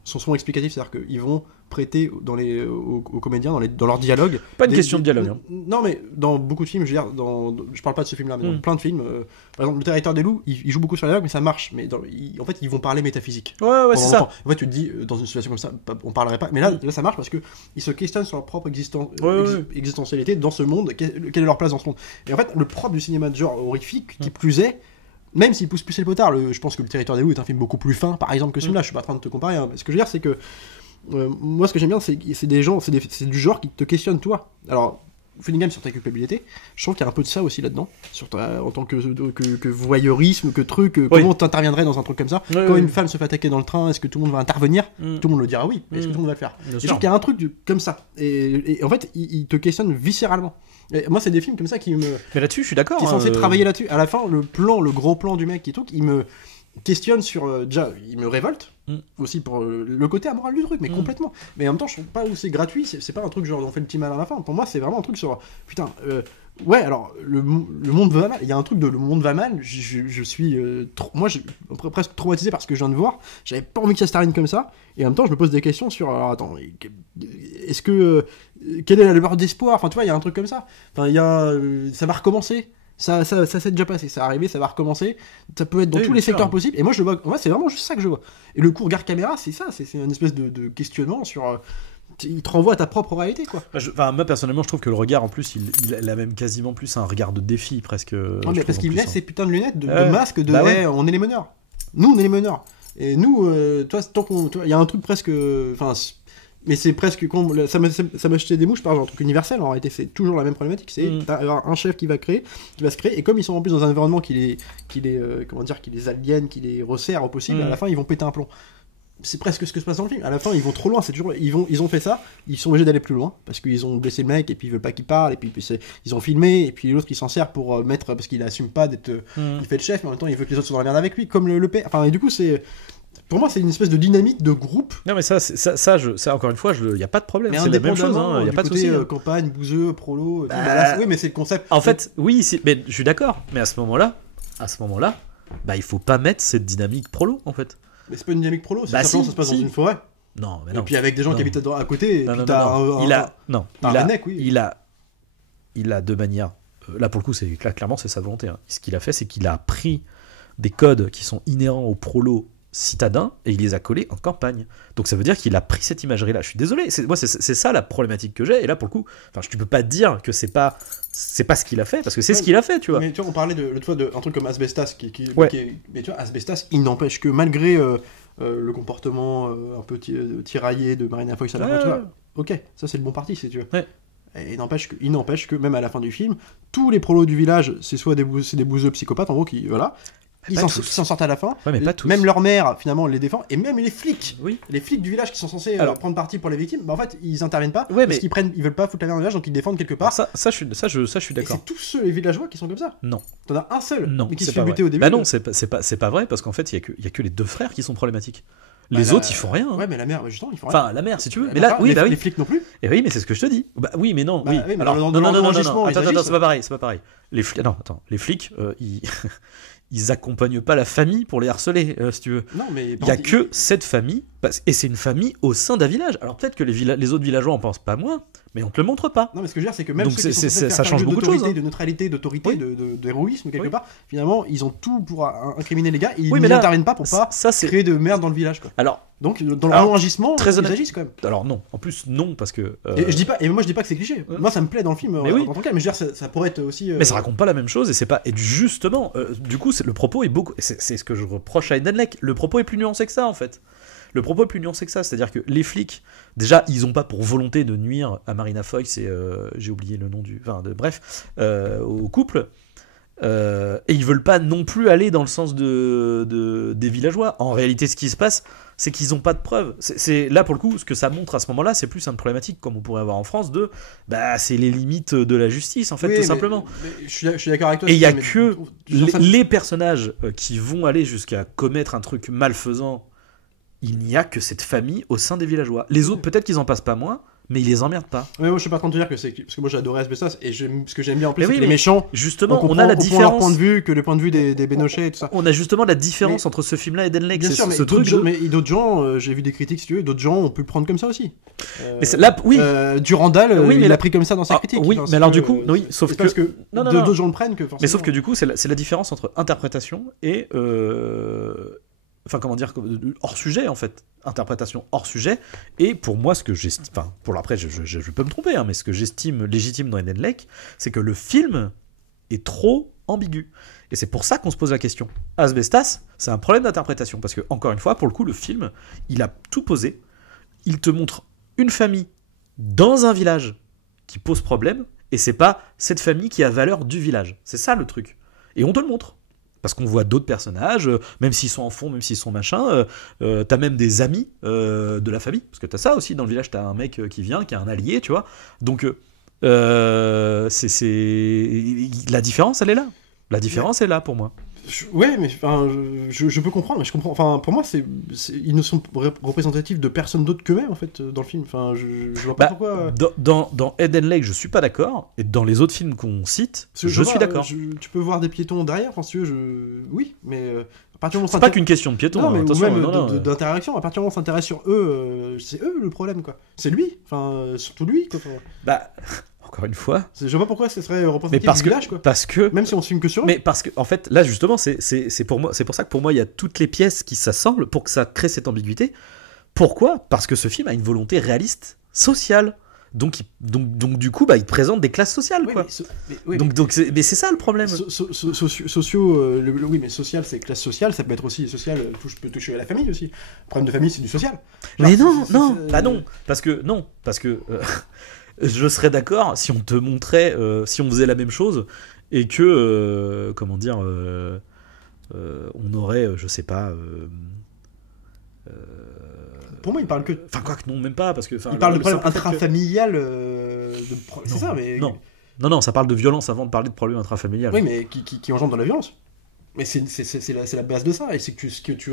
sont souvent explicatifs, c'est-à-dire qu'ils vont prêter aux comédiens dans leur dialogue. Pas une question de dialogue. Hein. Non, mais dans beaucoup de films, je veux dire, je parle pas de ce film-là, mais dans plein de films, par exemple, Le Territoire des loups, il joue beaucoup sur les dialogues, mais ça marche. Mais en fait, ils vont parler métaphysique. Ouais, c'est ça. En fait, tu te dis, dans une situation comme ça, on parlerait pas. Mais là, ça marche parce qu'ils se questionnent sur leur propre existentialité dans ce monde. Quelle est leur place dans ce monde ? Et en fait, le propre du cinéma de genre horrifique, qui plus est, même s'il pousse plus le potard, je pense que Le Territoire des loups est un film beaucoup plus fin, par exemple, que celui-là. Je suis pas en train de te comparer. Hein. Ce que je veux dire, c'est que moi, ce que j'aime bien, c'est des gens, c'est du genre qui te questionnent toi. Alors, Finnegan sur ta culpabilité, je trouve qu'il y a un peu de ça aussi là-dedans, en tant que voyeurisme, que truc, comment t'interviendrais dans un truc comme ça, quand une femme se fait attaquer dans le train, est-ce que tout le monde va intervenir? Tout le monde le dira oui, mais est-ce que tout le monde va le faire? Je trouve qu'il y a un truc comme ça, et en fait, il te questionne viscéralement. Et moi, c'est des films comme ça qui me... Mais là-dessus, je suis d'accord. Qui sont censés travailler là-dessus. À la fin, le gros plan du mec qui il me questionne sur... déjà, il me révolte, aussi pour le côté amoral du truc, mais complètement. Mais en même temps, je trouve pas où c'est gratuit, c'est pas un truc genre on fait le petit mal à la fin. Pour moi, c'est vraiment un truc sur... Putain, ouais, alors, le monde va mal, il y a un truc de le monde va mal, je suis... moi, je suis presque traumatisé par ce que je viens de voir, j'avais pas envie que ça se termine comme ça, et en même temps, je me pose des questions sur... Alors, attends, est-ce que... quelle est la lueur d'espoir? Enfin, tu vois, il y a un truc comme ça. Enfin, il y a... ça va recommencer. Ça s'est déjà passé, ça va arriver, ça va recommencer. Ça peut être dans tous les secteurs possibles. Et moi, je le vois. Moi, c'est vraiment juste ça que je vois. Et le coup regard caméra, c'est ça. C'est une espèce de questionnement sur. Il te renvoie à ta propre réalité, quoi. Moi, personnellement, je trouve que le regard, en plus, il a même quasiment plus un regard de défi, presque. Non, mais parce qu'il met ces putains de lunettes, de masques, on est les meneurs. Nous, on est les meneurs. Et nous, toi, tant qu'on. Il y a un truc presque. Enfin. Mais c'est presque... Ça m'a jeté des mouches par exemple, un truc universel, en réalité, c'est toujours la même problématique, c'est un chef qui va se créer, et comme ils sont en plus dans un environnement qui les aliène, qui les resserre au possible, à la fin, ils vont péter un plomb. C'est presque ce que se passe dans le film. À la fin, ils vont trop loin, c'est toujours... Ils ont fait ça, ils sont obligés d'aller plus loin, parce qu'ils ont blessé le mec, et puis ils veulent pas qu'il parle, et puis ils ont filmé, et puis l'autre qui s'en sert pour mettre... Parce qu'il assume pas d'être... Il fait le chef, mais en même temps, il veut que les autres soient dans la merde avec lui, comme le père. Enfin, et du coup, c'est... Pour moi, c'est une espèce de dynamique de groupe. Non, mais ça encore une fois, il n'y a pas de problème. C'est la même chose. Il n'y a pas de souci. Campagne, bouseux, prolo. Oui, mais c'est le concept. En fait, oui, mais je suis d'accord. Mais à ce moment-là, il faut pas mettre cette dynamique prolo, en fait. Mais c'est pas une dynamique prolo. C'est simplement ça se passe dans une forêt. Non, mais non. Et puis avec des gens qui habitent à côté. Il a de manière. Là, pour le coup, clairement, c'est sa volonté. Ce qu'il a fait, c'est qu'il a pris des codes qui sont inhérents au prolo citadin et il les a collés en campagne. Donc ça veut dire qu'il a pris cette imagerie là. Je suis désolé, c'est ça la problématique que j'ai. Et là pour le coup, tu peux pas dire que c'est pas ce qu'il a fait, parce que c'est ce qu'il a fait, tu vois. Mais tu vois, on parlait l'autre fois d'un truc comme Asbestas mais tu vois, Asbestas, il n'empêche que malgré le comportement un peu tiraillé de Marina Foïs à la fin, tu vois, ok, ça c'est le bon parti, si tu veux. Ouais. Et il n'empêche que même à la fin du film, tous les prolos du village, c'est soit des bouseux psychopathes, en gros, qui voilà. Ils s'en sortent à la fin. Ouais, mais pas tous. Même leur mère, finalement, les défend. Et même les flics. Oui. Les flics du village qui sont censés prendre parti pour les victimes, en fait, ils interviennent pas. Ouais, parce qu'ils veulent pas foutre la merde dans le village, donc ils défendent quelque part. Ça, je suis d'accord. Et c'est tous ceux, les villageois, qui sont comme ça. Non. T'en as un seul. Non. Mais qui se fait buter au début. Bah non, c'est pas vrai, parce qu'en fait, il y a que les deux frères qui sont problématiques. Les autres, ils font rien. Ouais, mais la mère, justement, ils font rien. Enfin, la mère, si tu veux. Mais là, oui, les flics non plus. Et oui, mais c'est ce que je te dis. Bah oui, mais non. Oui. Alors, non. Attends, c'est pas pareil. Les flics, ils accompagnent pas la famille pour les harceler, si tu veux. Non, mais il y a que cette famille, et c'est une famille au sein d'un village. Alors peut-être que les autres villageois en pensent pas moins, mais on te le montre pas. Non, mais ce que je veux dire, c'est que même donc ceux qui sont ça change beaucoup de choses. De neutralité, d'autorité, d'héroïsme quelque part. Finalement, ils ont tout pour incriminer les gars. Ils n'interviennent pas pour pas créer de merde dans le village, quoi. Alors, donc dans leur agissement, ils agissent quand même. Alors non, en plus non, parce que. Et moi je dis pas que c'est cliché. Moi ça me plaît dans le film en tant que tel, mais je veux dire ça pourrait être aussi. Mais ça raconte pas la même chose, et c'est pas. Et justement, du coup, le propos est beaucoup. C'est ce que je reproche à Eden Lake. Le propos est plus nuancé que ça, en fait. Le propos est plus nuancé que ça, c'est-à-dire que les flics, déjà, ils ont pas pour volonté de nuire à Marina Foïs et j'ai oublié le nom au couple. Et ils veulent pas non plus aller dans le sens des villageois. En réalité, ce qui se passe, c'est qu'ils ont pas de preuves. C'est là pour le coup, ce que ça montre à ce moment-là, c'est plus une problématique comme on pourrait avoir en France c'est les limites de la justice, en fait, tout simplement. Mais je suis d'accord avec toi. Et il y a que les personnages qui vont aller jusqu'à commettre un truc malfaisant. Il n'y a que cette famille au sein des villageois. Les autres, peut-être qu'ils en passent pas moins, mais ils les emmerdent pas. Mais moi je suis pas en train de te dire que c'est parce que moi j'ai adoré Asbestas et ce que j'aime bien en plus c'est que les méchants justement on a la différence leur point de vue que le point de vue des Bénochet et tout ça. On a justement la différence entre ce film là et Eden Lake. Bien sûr, mais d'autres gens j'ai vu des critiques si tu veux, d'autres gens ont pu le prendre comme ça aussi. Mais là oui, Durandal il l'a pris comme ça dans sa critique. Oui, mais alors du coup oui, sauf que parce que d'autres gens le prennent que forcément. Mais sauf que du coup c'est la différence entre interprétation et enfin comment dire, hors sujet en fait, interprétation hors sujet, et pour moi ce que j'estime, enfin pour après je peux me tromper, mais ce que j'estime légitime dans Eden Lake, c'est que le film est trop ambigu, et c'est pour ça qu'on se pose la question. Asbestas, c'est un problème d'interprétation, parce que encore une fois, pour le coup, le film, il a tout posé, il te montre une famille dans un village qui pose problème, et c'est pas cette famille qui a valeur du village. C'est ça le truc. Et on te le montre. Parce qu'on voit d'autres personnages, même s'ils sont en fond, même s'ils sont machin, t'as même des amis de la famille, parce que t'as ça aussi dans le village, t'as un mec qui vient, qui est un allié, tu vois. Donc la différence, elle est là. La différence est là pour moi. Ouais, mais je peux comprendre, mais je comprends. Enfin, pour moi, ils ne sont représentatifs de personne d'autre qu'eux-mêmes en fait dans le film. Enfin, je vois pas pourquoi. Dans Eden Lake, je suis pas d'accord, et dans les autres films qu'on cite, je suis d'accord. Tu peux voir des piétons derrière, enfin, si tu veux, oui, mais à partir du moment où c'est pas qu'une question de piétons. Non, mais attention, même d'interaction. À partir du moment où on s'intéresse sur eux, c'est eux le problème, quoi. C'est lui, enfin, surtout lui, quoi. Bah. Encore une fois. Je vois pas pourquoi ce serait représentatif du village, quoi. Parce que. Même si on se filme que sur eux. Mais parce que, en fait, là, justement, c'est pour ça que pour moi, il y a toutes les pièces qui s'assemblent pour que ça crée cette ambiguïté. Pourquoi ? Parce que ce film a une volonté réaliste, sociale. Donc du coup, il présente des classes sociales, quoi. Mais c'est ça le problème. Oui, mais social, c'est classe sociale. Ça peut être aussi social, peut toucher à la famille aussi. Le problème de famille, c'est du social. Mais non, parce que je serais d'accord si on te montrait, si on faisait la même chose et que, on aurait, je sais pas. Pour moi, il parle que. Enfin, quoi que non, même pas, parce que. Il parle de problème intrafamilial. C'est ça, mais. Non, ça parle de violence avant de parler de problème intrafamilial. Oui, mais qui engendre de la violence. Mais c'est la base de ça, et c'est que ce que te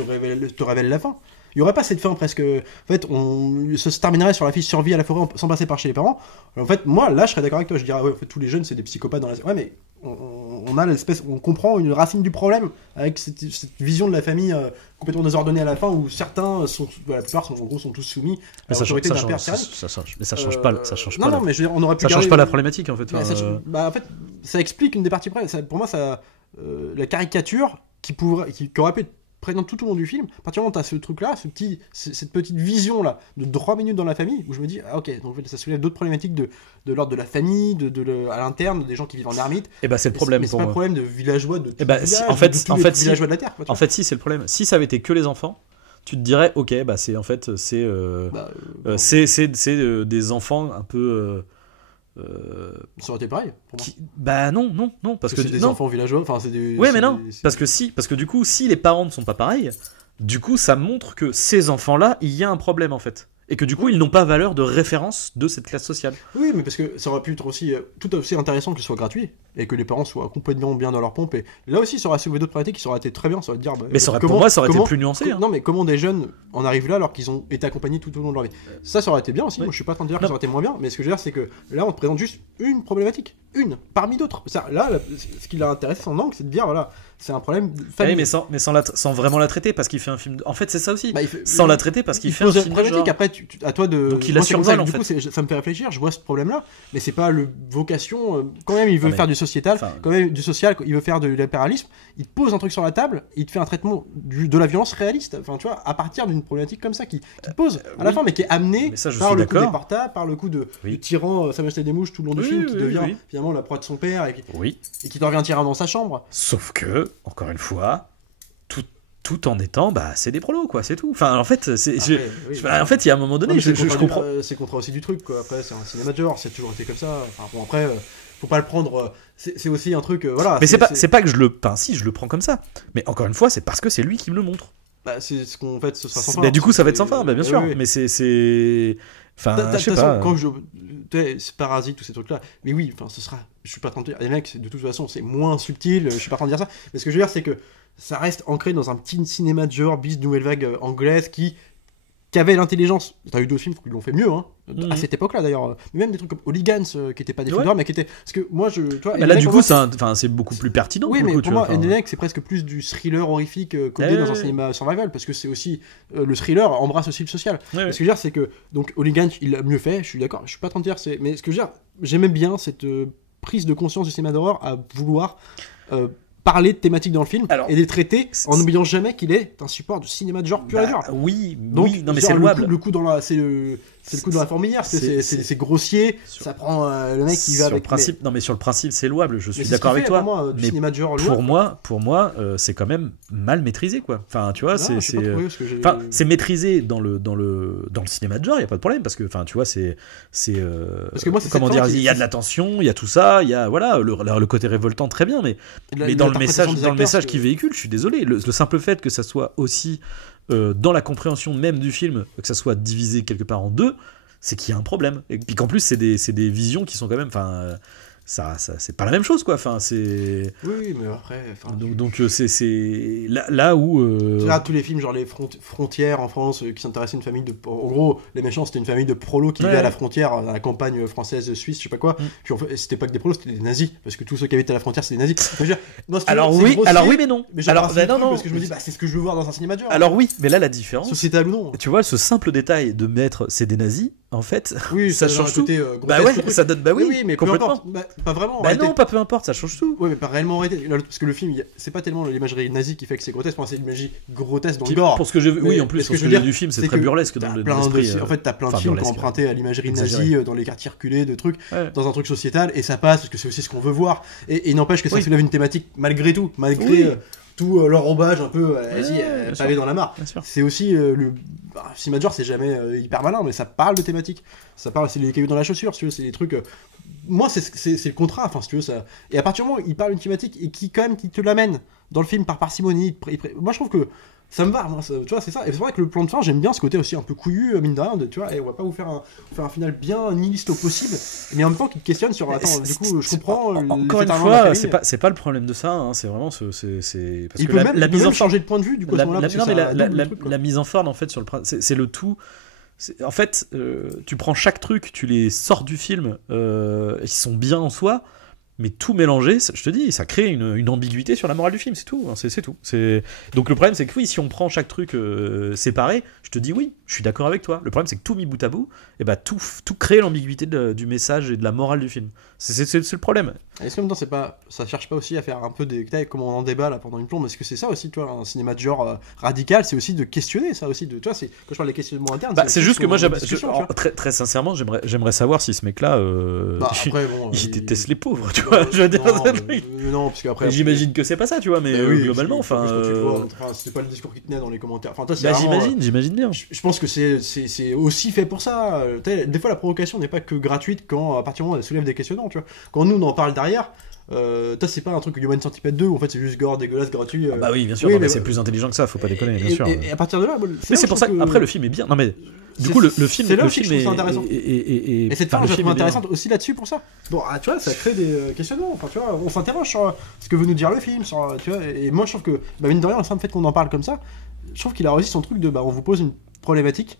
révèle la fin. Il n'y aurait pas cette fin presque. En fait, on se terminerait sur la fiche survie à la forêt sans passer par chez les parents. En fait, moi, là, je serais d'accord avec toi. Je dirais, ouais, en fait, tous les jeunes, c'est des psychopathes dans la. Ouais, mais on comprend une racine du problème avec cette vision de la famille complètement désordonnée à la fin, où certains la plupart sont tous soumis à l'autorité d'un père tyrannique. Mais ça change pas. Ça change pas. Non, mais je veux dire, on aurait pu. Ça change pas la problématique, en fait. En fait, ça explique une des parties près. Pour moi, la caricature qui aurait pu être présente tout au long du film, à partir du moment où tu as ce truc-là, cette petite vision-là, de 3 minutes dans la famille, où je me dis, ah ok, donc ça soulève d'autres problématiques de l'ordre de la famille, à l'interne, des gens qui vivent en ermite. Et c'est le problème. Mais c'est pas le problème de villageois de villageois de la Terre. En fait, si, c'est le problème. Si ça avait été que les enfants, tu te dirais, ok, c'est des enfants un peu. Ça aurait été pareil pour moi. Non, parce que c'est des enfants villageois, enfin c'est des. Ouais, mais non, parce que du coup, si les parents ne sont pas pareils, du coup, ça montre que ces enfants-là, il y a un problème en fait, et que du coup, ils n'ont pas valeur de référence de cette classe sociale. Oui, mais parce que ça aurait pu être aussi tout aussi intéressant que ce soit gratuit et que les parents soient complètement bien dans leur pompe. Et là aussi, ça aurait soulevé d'autres problématiques qui auraient été très bien. Ça aurait dire. Mais pour moi, ça aurait été plus nuancé. Non, mais comment des jeunes en arrivent là alors qu'ils ont été accompagnés tout au long de leur vie. Ça aurait été bien aussi. Ouais. Moi, je suis pas en train de dire que ça aurait été moins bien, mais ce que je veux dire, c'est que là, on te présente juste une problématique, une parmi d'autres. Là, ce qui l'a intéressé son angle, c'est de dire voilà, c'est un problème de famille. Oui, mais sans vraiment la traiter, parce qu'il fait un film. En fait, c'est ça aussi. Sans la traiter, parce qu'il fait un film. Problématique. Après, à toi de. Donc il la survole en fait. Du coup, ça me fait réfléchir. Je vois ce problème-là, mais c'est pas le vocation. Quand même, il veut faire du sociétal, quand même du social, il veut faire de l'impérialisme. Il te pose un truc sur la table, il te fait un traitement de la violence réaliste. Enfin, tu vois, à partir d'une problématique comme ça qui pose à la fin, mais qui est amenée par le coup des portables, par le coup de tyran Samuel Stedemouche tout le long du film, qui devient finalement la proie de son père et qui devient tyran dans sa chambre. Sauf que, encore une fois, tout en étant, c'est des prolos, quoi, c'est tout. Enfin, en fait, en fait, il y a un moment donné, je comprends. C'est contre aussi du truc, quoi. Après, c'est un cinéma de genre, c'est toujours été comme ça. Enfin, bon, après, faut pas le prendre. C'est aussi un truc, voilà. Mais c'est pas que je le. Enfin, si, je le prends comme ça. Mais encore une fois, c'est parce que c'est lui qui me le montre. C'est ce qu'on fait, ce sera sans fin. Mais du coup, ça va être sans fin, bien sûr. Mais c'est. Enfin, je sais pas. Quand c'est Parasite, tous ces trucs-là. Mais oui, enfin, ce sera. Je suis pas en train de dire. Les mecs, de toute façon, c'est moins subtil. Je suis pas en train de dire ça. Mais ce que je veux dire, c'est que ça reste ancré dans un petit cinéma de genre, bis nouvelle vague anglaise qui avait l'intelligence. T'as eu d'autres films qui l'ont fait mieux, hein, à cette époque-là d'ailleurs. Mais même des trucs comme Hooligans, qui étaient pas des films d'horreur, mais qui étaient. Parce que moi, là, du coup, c'est beaucoup plus pertinent. Oui, mais pour moi, Eden c'est presque plus du thriller horrifique codé dans un cinéma survival, parce que c'est aussi. Le thriller embrasse aussi le social. Ce que je veux dire, c'est que. Donc, Hooligans, il l'a mieux fait, je suis d'accord. Je suis pas en train de dire. Mais ce que je veux dire, j'aimais bien cette prise de conscience du cinéma d'horreur à vouloir. parler de thématiques dans le film et les traiter en n'oubliant jamais qu'il est un support de cinéma de genre pur et dur. Oui, donc non mais c'est louable. Le coup dans la fourmilière, c'est grossier, ça prend le mec qui va avec principe. Non mais sur le principe c'est louable, je suis d'accord avec toi. Mais cinéma de genre pour moi c'est quand même mal maîtrisé quoi. Enfin tu vois, c'est maîtrisé dans le cinéma de genre, il y a pas de problème parce que enfin tu vois c'est parce que moi, comment dire, il y a de la tension, il y a tout ça, il y a voilà le côté révoltant très bien mais dans le message qu'il véhicule, je suis désolé, le simple fait que ça soit aussi dans la compréhension même du film, que ça soit divisé quelque part en deux, c'est qu'il y a un problème. Et puis qu'en plus, c'est des visions qui sont quand même... Ça, c'est pas la même chose, quoi. Enfin, c'est... Oui, mais après... Donc c'est là où... Là, tous les films, genre les frontières en France, qui s'intéressaient à une famille de... En gros, les méchants, c'était une famille de prolos qui vivaient à la frontière, à la campagne française, suisse, je sais pas quoi. Puis en fait, c'était pas que des prolos, c'était des nazis. Parce que tous ceux qui habitent à la frontière, c'est des nazis. Alors oui, mais non. Mais non. Parce que je me dis, c'est ce que je veux voir dans un cinéma de genre. Alors oui, mais là, la différence... Sociétal ou non. Tu vois, ce simple détail de mettre c'est des nazis, en fait, oui, ça change tout. Ça donne... oui, mais complètement. Pas vraiment. Non, pas peu importe, ça change tout. Ouais, mais pas réellement arrêté. Parce que le film, c'est pas tellement l'imagerie nazie qui fait que c'est grotesque, c'est l'imagerie grotesque dans le gore. Pour ce que je oui, en plus, pour ce que j'ai du film, c'est très burlesque dans l'esprit. En fait, t'as plein de films qui ont emprunté à l'imagerie nazie dans les quartiers reculés, de trucs, dans un truc sociétal, et ça passe parce que c'est aussi ce qu'on veut voir. Et il n'empêche que ça soulève une thématique malgré tout, malgré tout l'enrobage un peu, pavé dans la mare. C'est aussi le cinéma de genre, c'est jamais hyper malin, mais ça parle de thématiques. Ça parle, c'est les cailloux dans la chaussure, si tu veux, c'est des trucs. Moi, c'est le contrat, enfin, si tu veux, ça. Et à partir du moment où il parle d'une thématique et qui te l'amène dans le film par parcimonie, moi je trouve que ça me va, moi, tu vois, c'est ça. Et c'est vrai que le plan de fin, j'aime bien ce côté aussi un peu couillu, mine de rien, tu vois, et on va pas vous faire un final bien nihiliste au possible, mais en même temps qui te questionne sur, attends, du coup, je comprends. Encore une fois, c'est pas le problème de ça, hein, c'est vraiment parce il peut même, la mise en changer de point de vue, du coup, la mise en forme, en fait, sur le c'est le tout. En fait, tu prends chaque truc, tu les sors du film, ils sont bien en soi, mais tout mélangé, je te dis, ça crée une ambiguïté sur la morale du film, c'est tout. Hein, c'est tout. Donc le problème, c'est que oui, si on prend chaque truc séparé, je te dis oui, je suis d'accord avec toi. Le problème, c'est que tout mis bout à bout, et bah, tout crée l'ambiguïté du message et de la morale du film. C'est le problème. Est-ce qu'en même temps, ça cherche pas aussi à faire un peu comme on en débat là pendant une plombe, parce que c'est ça aussi, tu vois, un cinéma de genre radical, c'est aussi de questionner ça aussi, tu vois, quand je parle des questionnements internes. C'est juste que moi, très sincèrement, j'aimerais savoir si ce mec-là, il déteste les pauvres, tu vois, je veux dire. Non, parce qu'après. J'imagine que c'est pas ça, tu vois, mais globalement, enfin. C'était pas le discours qui tenait dans les commentaires. Enfin, j'imagine bien. Je pense que c'est aussi fait pour ça. Des fois, la provocation n'est pas que gratuite quand, à partir du moment où elle soulève des questionnements, tu vois. Quand nous, on en parle derrière. Toi, c'est pas un truc Human Centipede 2 où en fait c'est juste gore, dégueulasse, gratuit. Bah oui, bien sûr, mais c'est plus intelligent que ça, faut pas déconner, bien sûr. Et à partir de là, c'est pour ça qu'après le film est bien. Non mais du coup le film c'est là aussi que je trouve ça intéressant. Et cette fin je trouve intéressante aussi là-dessus pour ça. Bon, tu vois, ça crée des questionnements. Enfin, tu vois, on s'interroge sur ce que veut nous dire le film, tu vois. Et moi, je trouve que mine de rien, le simple fait qu'on en parle comme ça, je trouve qu'il a réussi son truc de on vous pose une problématique.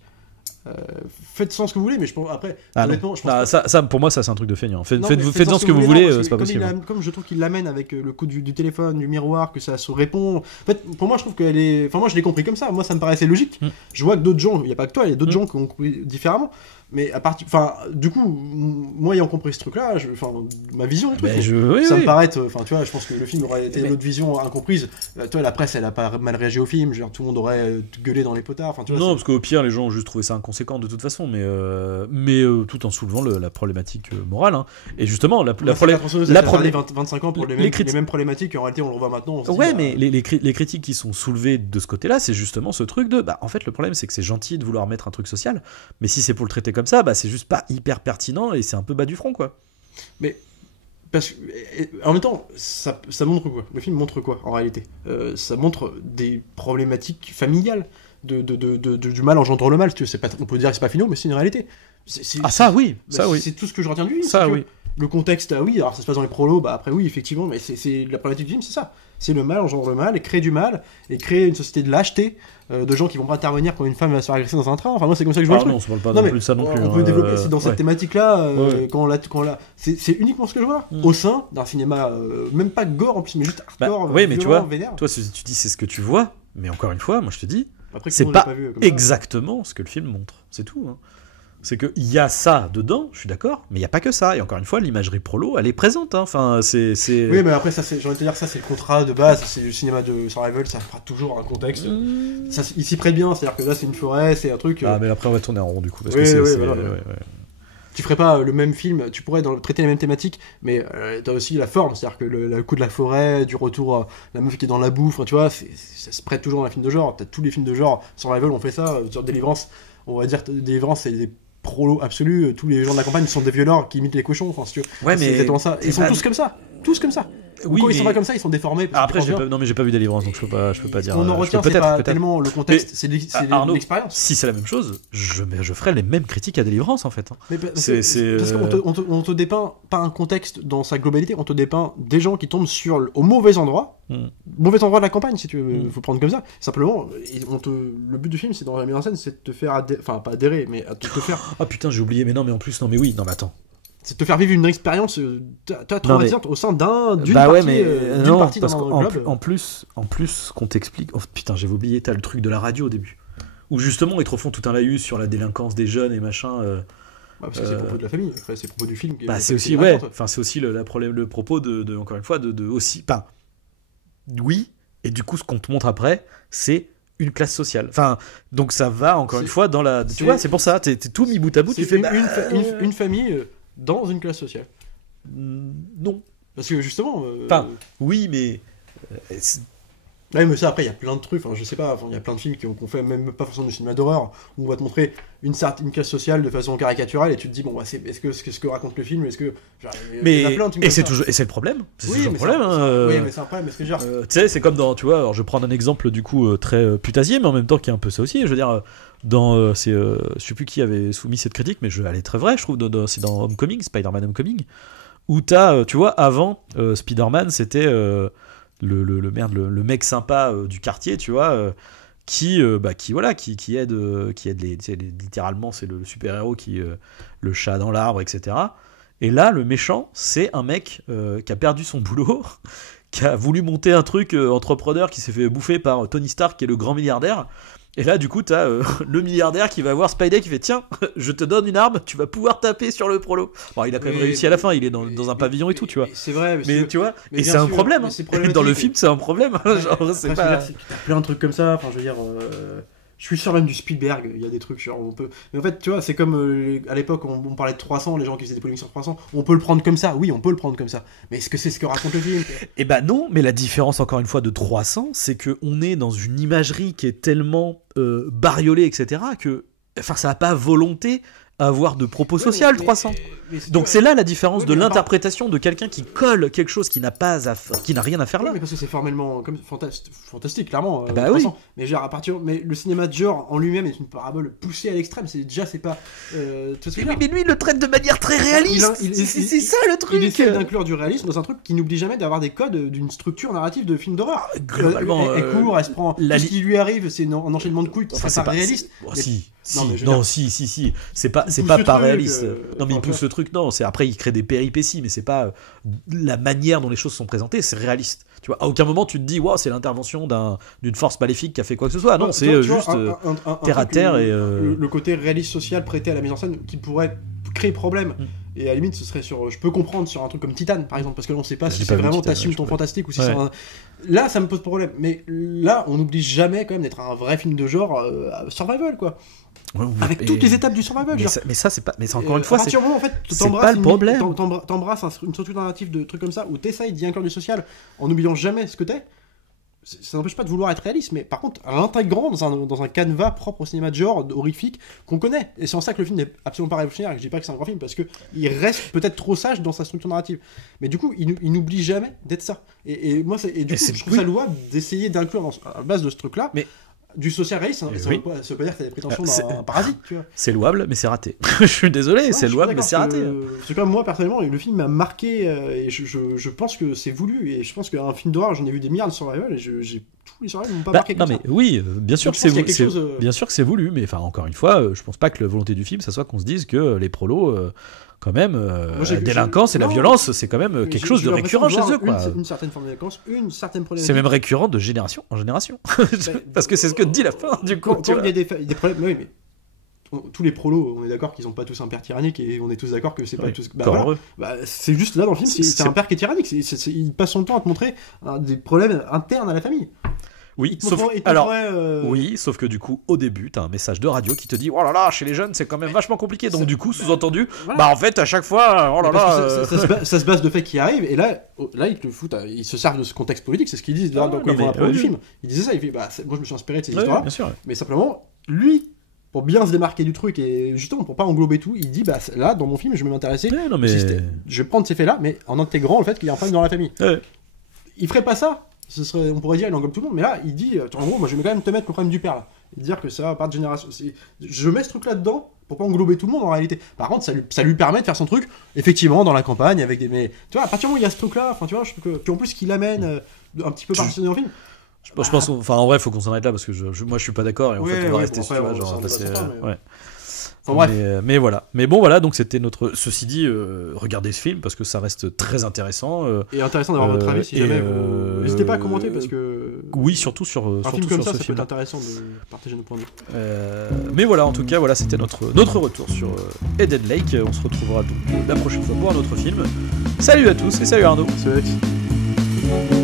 Faites sans ce que vous voulez, mais je pense après honnêtement, je pense ça pour moi ça c'est un truc de feignant. Faites-sans ce que vous voulez, c'est pas possible. Comme je trouve qu'il l'amène avec le coup du téléphone, du miroir, que ça se répond. En fait, pour moi je trouve qu'elle est, enfin moi je l'ai compris comme ça. Moi ça me paraissait logique. Je vois que d'autres gens, il y a pas que toi, il y a d'autres gens qui ont compris différemment. Mais du coup, moi ayant compris ce truc-là, ma vision du truc, ça me paraît, tu vois, je pense que le film aurait été notre vision incomprise. Toi, la presse, elle a pas mal réagi au film. Genre, tout le monde aurait gueulé dans les potards. Tu vois, non, parce qu'au pire, les gens ont juste trouvé ça inconséquent de toute façon, mais tout en soulevant la problématique morale. Hein. Et justement, la problématique. 25 ans pour les mêmes problématiques. En réalité, on le voit maintenant. Mais les critiques qui sont soulevées de ce côté-là, c'est justement ce truc de, en fait, le problème, c'est que c'est gentil de vouloir mettre un truc social, mais si c'est pour le traiter comme ça, c'est juste pas hyper pertinent et c'est un peu bas du front, quoi. Mais parce que en même temps, ça montre quoi? Le film montre quoi en réalité? Ça montre des problématiques familiales, du mal engendre le mal. C'est pas, on peut dire que c'est pas finaux, mais c'est une réalité. Ça oui. C'est tout ce que je retiens du film. Ça oui. Le contexte, oui, alors ça se passe dans les prolos, après oui, effectivement, mais c'est la problématique du film, c'est ça. C'est le mal engendre le mal, et créer du mal, et créer une société de lâcheté, de gens qui vont pas intervenir quand une femme va se faire agresser dans un train. Enfin, moi, c'est comme ça que je vois le truc. Non, on se parle pas non plus de ça non plus. On peut développer dans cette thématique-là, c'est uniquement ce que je vois là. Au sein d'un cinéma, même pas gore en plus, mais juste hardcore, oui, mais tu vois, vénère. Toi, tu dis c'est ce que tu vois, mais encore une fois, moi je te dis, c'est pas exactement ce que le film montre. C'est tout. Hein. C'est qu'il y a ça dedans, je suis d'accord, mais il n'y a pas que ça. Et encore une fois, l'imagerie prolo, elle est présente. Hein. Enfin, c'est... Oui, mais après, j'ai envie de te dire, ça, c'est le contrat de base. C'est le cinéma de survival, ça fera toujours un contexte. Ça, il s'y prête bien, c'est-à-dire que là, c'est une forêt, c'est un truc... Ah, mais après, on va tourner en rond, du coup. Parce oui, que voilà. Tu ferais pas le même film, tu pourrais traiter les mêmes thématiques, mais t'as aussi la forme, c'est-à-dire que le coup de la forêt, du retour, la meuf qui est dans la bouffe, tu vois, ça se prête toujours dans un film de genre. T'as tous les films de genre, survival, on fait ça, sur Délivrance, on va dire, Délivrance, c'est des prolos absolus, tous les gens de la campagne sont des violeurs qui imitent les cochons, enfin, si tu veux. Ouais, mais... C'est exactement ça. Ils sont tous comme ça. Oui, quand ils sont pas comme ça, ils sont déformés. Après, j'ai pas vu Délivrance, donc je peux pas dire. On en retient, c'est pas tellement le contexte, c'est l'expérience. Si c'est la même chose, je ferai les mêmes critiques à Délivrance en fait. Mais parce qu'on te dépeint pas un contexte dans sa globalité, on te dépeint des gens qui tombent au mauvais endroit, mauvais endroit de la campagne, si tu veux, faut prendre comme ça. Simplement, le but du film, c'est dans la mise en scène, c'est de te faire enfin pas adhérer, mais à te faire. Ah putain, j'ai oublié, mais attends. C'est de te faire vivre une expérience traumatisante au sein d'une partie parce dans le globe. En plus, qu'on t'explique... Oh, putain, j'avais oublié, t'as le truc de la radio au début. Où justement, ils te refont tout un laïus sur la délinquance des jeunes et machin... parce que c'est le propos de la famille, après, c'est le propos du film. C'est aussi, c'est aussi le propos de encore une fois, de aussi... Enfin, oui, et du coup, ce qu'on te montre après, c'est une classe sociale. Enfin, donc ça va, encore une fois, dans la... Tu vois, c'est pour ça, t'es tout mis bout à bout, tu fais... Une famille... dans une classe sociale. Non. Parce que justement... oui, mais... Ouais, mais ça, après, il y a plein de trucs, je sais pas, il y a plein de films qu'on fait, même pas forcément du cinéma d'horreur, où on va te montrer une classe sociale de façon caricaturale, et tu te dis, bon, est-ce que ce que raconte le film, est-ce que... Et c'est le problème. Oui, mais problème. Oui, mais c'est un problème, parce que genre... tu sais, c'est comme dans, tu vois, alors je vais prendre un exemple, du coup, très putasier, mais en même temps qui est un peu ça aussi, je veux dire... je sais plus qui avait soumis cette critique, mais elle est très vraie, je trouve. C'est dans Homecoming, Spider-Man Homecoming, où t'as, tu vois, avant Spider-Man, c'était le mec sympa du quartier, tu vois, qui aide littéralement, c'est le super-héros qui le chat dans l'arbre, etc. Et là, le méchant, c'est un mec qui a perdu son boulot, qui a voulu monter un truc entrepreneur, qui s'est fait bouffer par Tony Stark, qui est le grand milliardaire. Et là, du coup, t'as le milliardaire qui va voir Spidey qui fait tiens, je te donne une arme, tu vas pouvoir taper sur le prolo. Bon, il a quand même réussi à la fin, il est dans un pavillon et tout, tu vois. C'est vrai, mais tu vois, et c'est un problème. Dans le film, c'est un problème. Genre, c'est pas. T'as plein de trucs comme ça. Enfin, je veux dire. Je suis sûr même du Spielberg, il y a des trucs genre on peut... Mais en fait, tu vois, c'est comme à l'époque on parlait de 300, les gens qui faisaient des polémiques sur 300, on peut le prendre comme ça, oui, on peut le prendre comme ça. Mais est-ce que c'est ce que raconte le film ? Eh ben non, mais la différence encore une fois de 300, c'est qu'on est dans une imagerie qui est tellement bariolée, etc., que enfin, ça n'a pas volonté à avoir de propos social, 300. Donc c'est là la différence de l'interprétation de quelqu'un qui colle quelque chose qui n'a rien à faire là. Mais parce que c'est formellement comme fantastique, clairement. Bah oui. Mais genre mais le cinéma de genre en lui-même est une parabole poussée à l'extrême. C'est pas. Mais lui il le traite de manière très réaliste. C'est ça le truc. Il essaie d'inclure du réalisme dans un truc qui n'oublie jamais d'avoir des codes d'une structure narrative de film d'horreur. Globalement, elle court, elle se prend. Tout ce qui lui arrive, c'est un enchaînement de couilles qui serait pas réaliste. Si. C'est pas réaliste. Non mais il pousse le truc, non, c'est après il crée des péripéties, mais c'est pas la manière dont les choses sont présentées, c'est réaliste. Tu vois, à aucun moment tu te dis waouh, c'est l'intervention d'une force maléfique qui a fait quoi que ce soit. Non, c'est juste terre à terre et le côté réaliste social prêté à la mise en scène qui pourrait créer problème. Et à la limite, ce serait je peux comprendre sur un truc comme Titan par exemple, parce que là on sait pas si c'est vraiment t'assumes ton fantastique ou si c'est là ça me pose problème. Mais là on n'oublie jamais quand même d'être un vrai film de genre survival quoi. Avec toutes les étapes du survival. Mais ça, c'est pas. Mais c'est encore une fois, c'est en fait, c'est pas le problème. T'embrasses une structure narrative de trucs comme ça où t'essayes d'y inclure du social en n'oubliant jamais ce que t'es. Ça n'empêche pas de vouloir être réaliste, mais par contre, en l'intégrant dans un canevas propre au cinéma de genre, horrifique, qu'on connaît. Et c'est en ça que le film n'est absolument pas révolutionnaire. Je dis pas que c'est un grand film, parce qu'il reste peut-être trop sage dans sa structure narrative. Mais du coup, il n'oublie jamais d'être ça. Et moi, je trouve ça louable d'essayer d'inclure à la base de ce truc-là. Mais du social réaliste, ça veut pas dire que t'as des prétentions d'un parasite, tu vois. C'est louable, mais c'est raté. Je suis désolé, c'est louable, mais c'est raté. C'est comme moi, personnellement, le film m'a marqué, et je pense que c'est voulu, et je pense qu'un film d'horreur, j'en ai vu des milliards de survival, et tous les survival m'ont pas marqué comme ça. Oui, bien sûr que c'est voulu, bien sûr que c'est voulu, mais enfin, encore une fois, je pense pas que la volonté du film, ça soit qu'on se dise que les prolos... quand même, la délinquance et la violence, c'est quand même quelque chose de récurrent chez eux, quoi. Une certaine forme de délinquance, une certaine problématique. C'est même récurrent de génération en génération. Parce que c'est ce que dit la fin, du coup. Quand il y a des problèmes, oui, mais tous les prolos, on est d'accord qu'ils ont pas tous un père tyrannique et on est tous d'accord que c'est pas tous. C'est juste là dans le film, c'est un père qui est tyrannique. Il passe son temps à te montrer des problèmes internes à la famille. Oui, sauf que du coup, au début, t'as un message de radio qui te dit oh là là, chez les jeunes, c'est quand même vachement compliqué. Donc du coup, sous-entendu, en fait, à chaque fois, oh là là. Ça se base de faits qui arrivent, et là, ils te foutent, ils se servent de ce contexte politique, c'est ce qu'ils disent dans la preuve du film. Ils disaient ça, moi je me suis inspiré de ces histoires-là, mais simplement, lui, pour bien se démarquer du truc et justement pour pas englober tout, il dit là, dans mon film, je vais m'intéresser, je vais prendre ces faits-là, mais en intégrant le fait qu'il y a un problème dans la famille. Il ferait pas ça. On pourrait dire il englobe tout le monde, mais là il dit en gros moi je vais quand même te mettre le problème du père là et dire que ça va pas de génération, je mets ce truc là dedans pour pas englober tout le monde en réalité. Par contre ça lui permet de faire son truc effectivement dans la campagne avec des, mais tu vois à partir du moment où il y a ce truc là, enfin tu vois, puis en plus qu'il amène un petit peu par-dessus dans le film. Je pense en vrai faut qu'on s'en arrête là parce que moi je suis pas d'accord et en fait on va rester sur Enfin, bref. Mais voilà. Mais bon, voilà, donc c'était notre. Ceci dit, regardez ce film parce que ça reste très intéressant. Et intéressant d'avoir votre avis si jamais vous. N'hésitez pas à commenter parce que. Oui, surtout sur un surtout film comme sur ça, ce film. Peut être intéressant de partager nos points de vue. Mais voilà, en tout cas, voilà, c'était notre retour sur Eden Lake. On se retrouvera donc la prochaine fois pour un autre film. Salut à tous et salut Arnaud. Salut Alex.